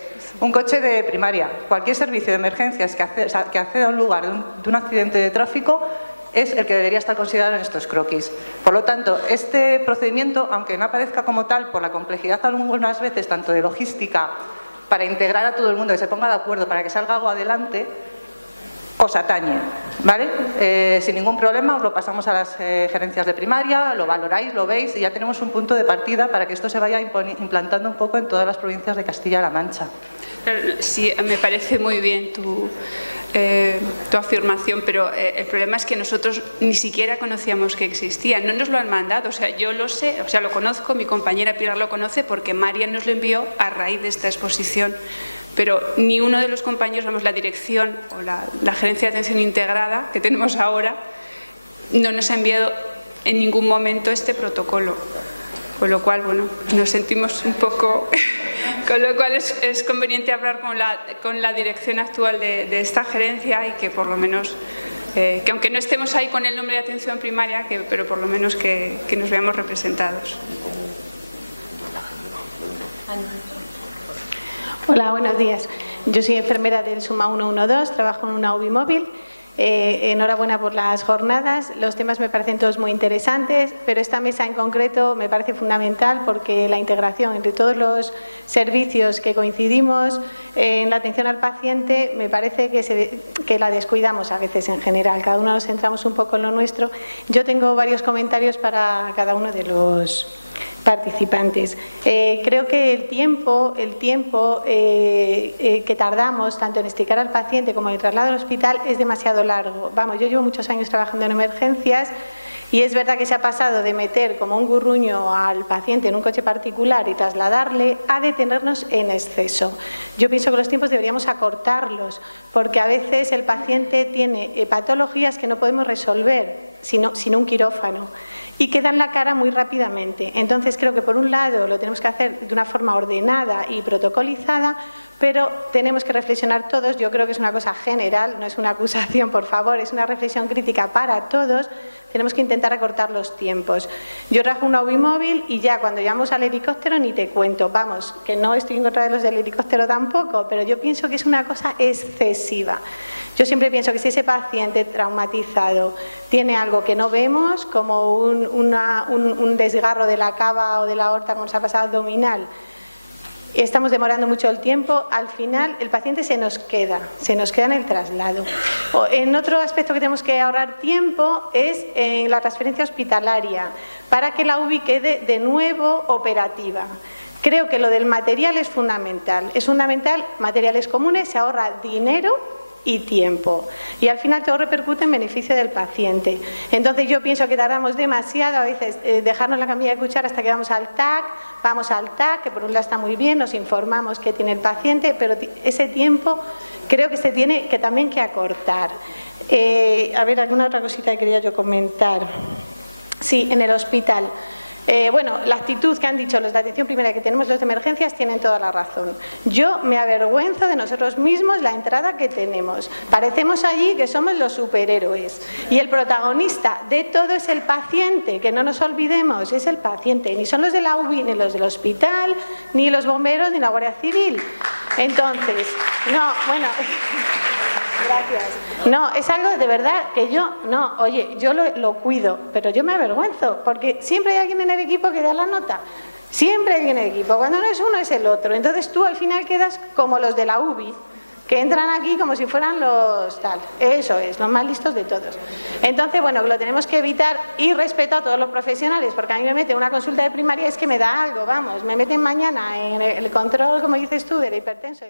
primaria, cualquier servicio de emergencias que acceda a un lugar de un accidente de tráfico es el que debería estar considerado en estos croquis. Por lo tanto, este procedimiento, aunque no aparezca como tal por la complejidad algunas veces, tanto de logística, para integrar a todo el mundo, que se ponga de acuerdo para que salga algo adelante, os atañe, ¿vale? Sin ningún problema os lo pasamos a las gerencias de primaria, lo valoráis, lo veis y ya tenemos un punto de partida para que esto se vaya implantando un poco en todas las provincias de Castilla-La Mancha. Sí, me parece muy bien tu afirmación, pero el problema es que nosotros ni siquiera conocíamos que existía, no nos lo han mandado, o sea, yo lo sé, o sea, lo conozco, mi compañera Pilar lo conoce porque María nos lo envió a raíz de esta exposición, pero ni uno de los compañeros, vamos, la dirección o la gerencia de atención integrada que tenemos ahora, no nos ha enviado en ningún momento este protocolo. Con lo cual, bueno, nos sentimos un poco... Con lo cual es conveniente hablar con la dirección actual de esta gerencia y que por lo menos, que aunque no estemos ahí con el nombre de atención primaria, pero por lo menos que nos veamos representados. Hola, buenos días. Yo soy enfermera del SUMA 112, trabajo en una UBI móvil. Enhorabuena por las jornadas, los temas me parecen todos muy interesantes, pero esta mesa en concreto me parece fundamental porque la integración entre todos los servicios que coincidimos en la atención al paciente me parece que la descuidamos a veces en general, cada uno nos centramos un poco en lo nuestro. Yo tengo varios comentarios para cada uno de los participantes. Creo que el tiempo que tardamos tanto en explicar al paciente como en el traslado al hospital es demasiado largo. Vamos, yo llevo muchos años trabajando en emergencias y es verdad que se ha pasado de meter como un gurruño al paciente en un coche particular y trasladarle a detenernos en exceso. Yo pienso que los tiempos deberíamos acortarlos porque a veces el paciente tiene patologías que no podemos resolver sin un quirófano y que dan la cara muy rápidamente. Entonces creo que por un lado lo tenemos que hacer de una forma ordenada y protocolizada, pero tenemos que reflexionar todos, yo creo que es una cosa general, no es una acusación, por favor, es una reflexión crítica para todos, tenemos que intentar acortar los tiempos. Yo trabajo en una UBI móvil y ya cuando llegamos al helicóptero ni te cuento, vamos, que no estoy en contra de los del helicóptero tampoco, pero yo pienso que es una cosa excesiva. Yo siempre pienso que si ese paciente traumatizado tiene algo que no vemos, como un desgarro de la cava o de la aorta, como nos ha pasado abdominal, estamos demorando mucho el tiempo, al final el paciente se nos queda en el traslado. En otro aspecto que tenemos que ahorrar tiempo es en la transferencia hospitalaria, para que la UBI quede de nuevo operativa. Creo que lo del material es fundamental, materiales comunes, se ahorra dinero y tiempo, y al final todo repercute en beneficio del paciente. Entonces yo pienso que tardamos demasiado a veces dejarnos la camilla de cuchara hasta que vamos al TAC, que por un lado está muy bien, nos informamos qué tiene el paciente, pero ese tiempo creo que se tiene que también que acortar. A ver, alguna otra cosita que quería yo comentar. Sí, en el hospital. Bueno, la actitud que han dicho los de atención primaria que tenemos los de emergencias tienen toda la razón. Yo me avergüenzo de nosotros mismos la entrada que tenemos. Parecemos allí que somos los superhéroes y el protagonista de todo es el paciente, que no nos olvidemos, es el paciente. Ni son los de la UBI, ni los del hospital, ni los bomberos, ni la Guardia Civil. Entonces, no, bueno... Gracias. No, es algo de verdad que yo lo cuido, pero yo me avergüenzo, porque siempre hay alguien en el equipo que da la nota. Siempre hay alguien en el equipo, cuando no es uno es el otro. Entonces tú al final quedas como los de la UBI, que entran aquí como si fueran los tal. Eso es, los más listos de todos. Entonces, bueno, lo tenemos que evitar y respeto a todos los profesionales, porque a mí me meten una consulta de primaria, es que me da algo, vamos, me meten mañana en el control, como dices tú, del hipertenso.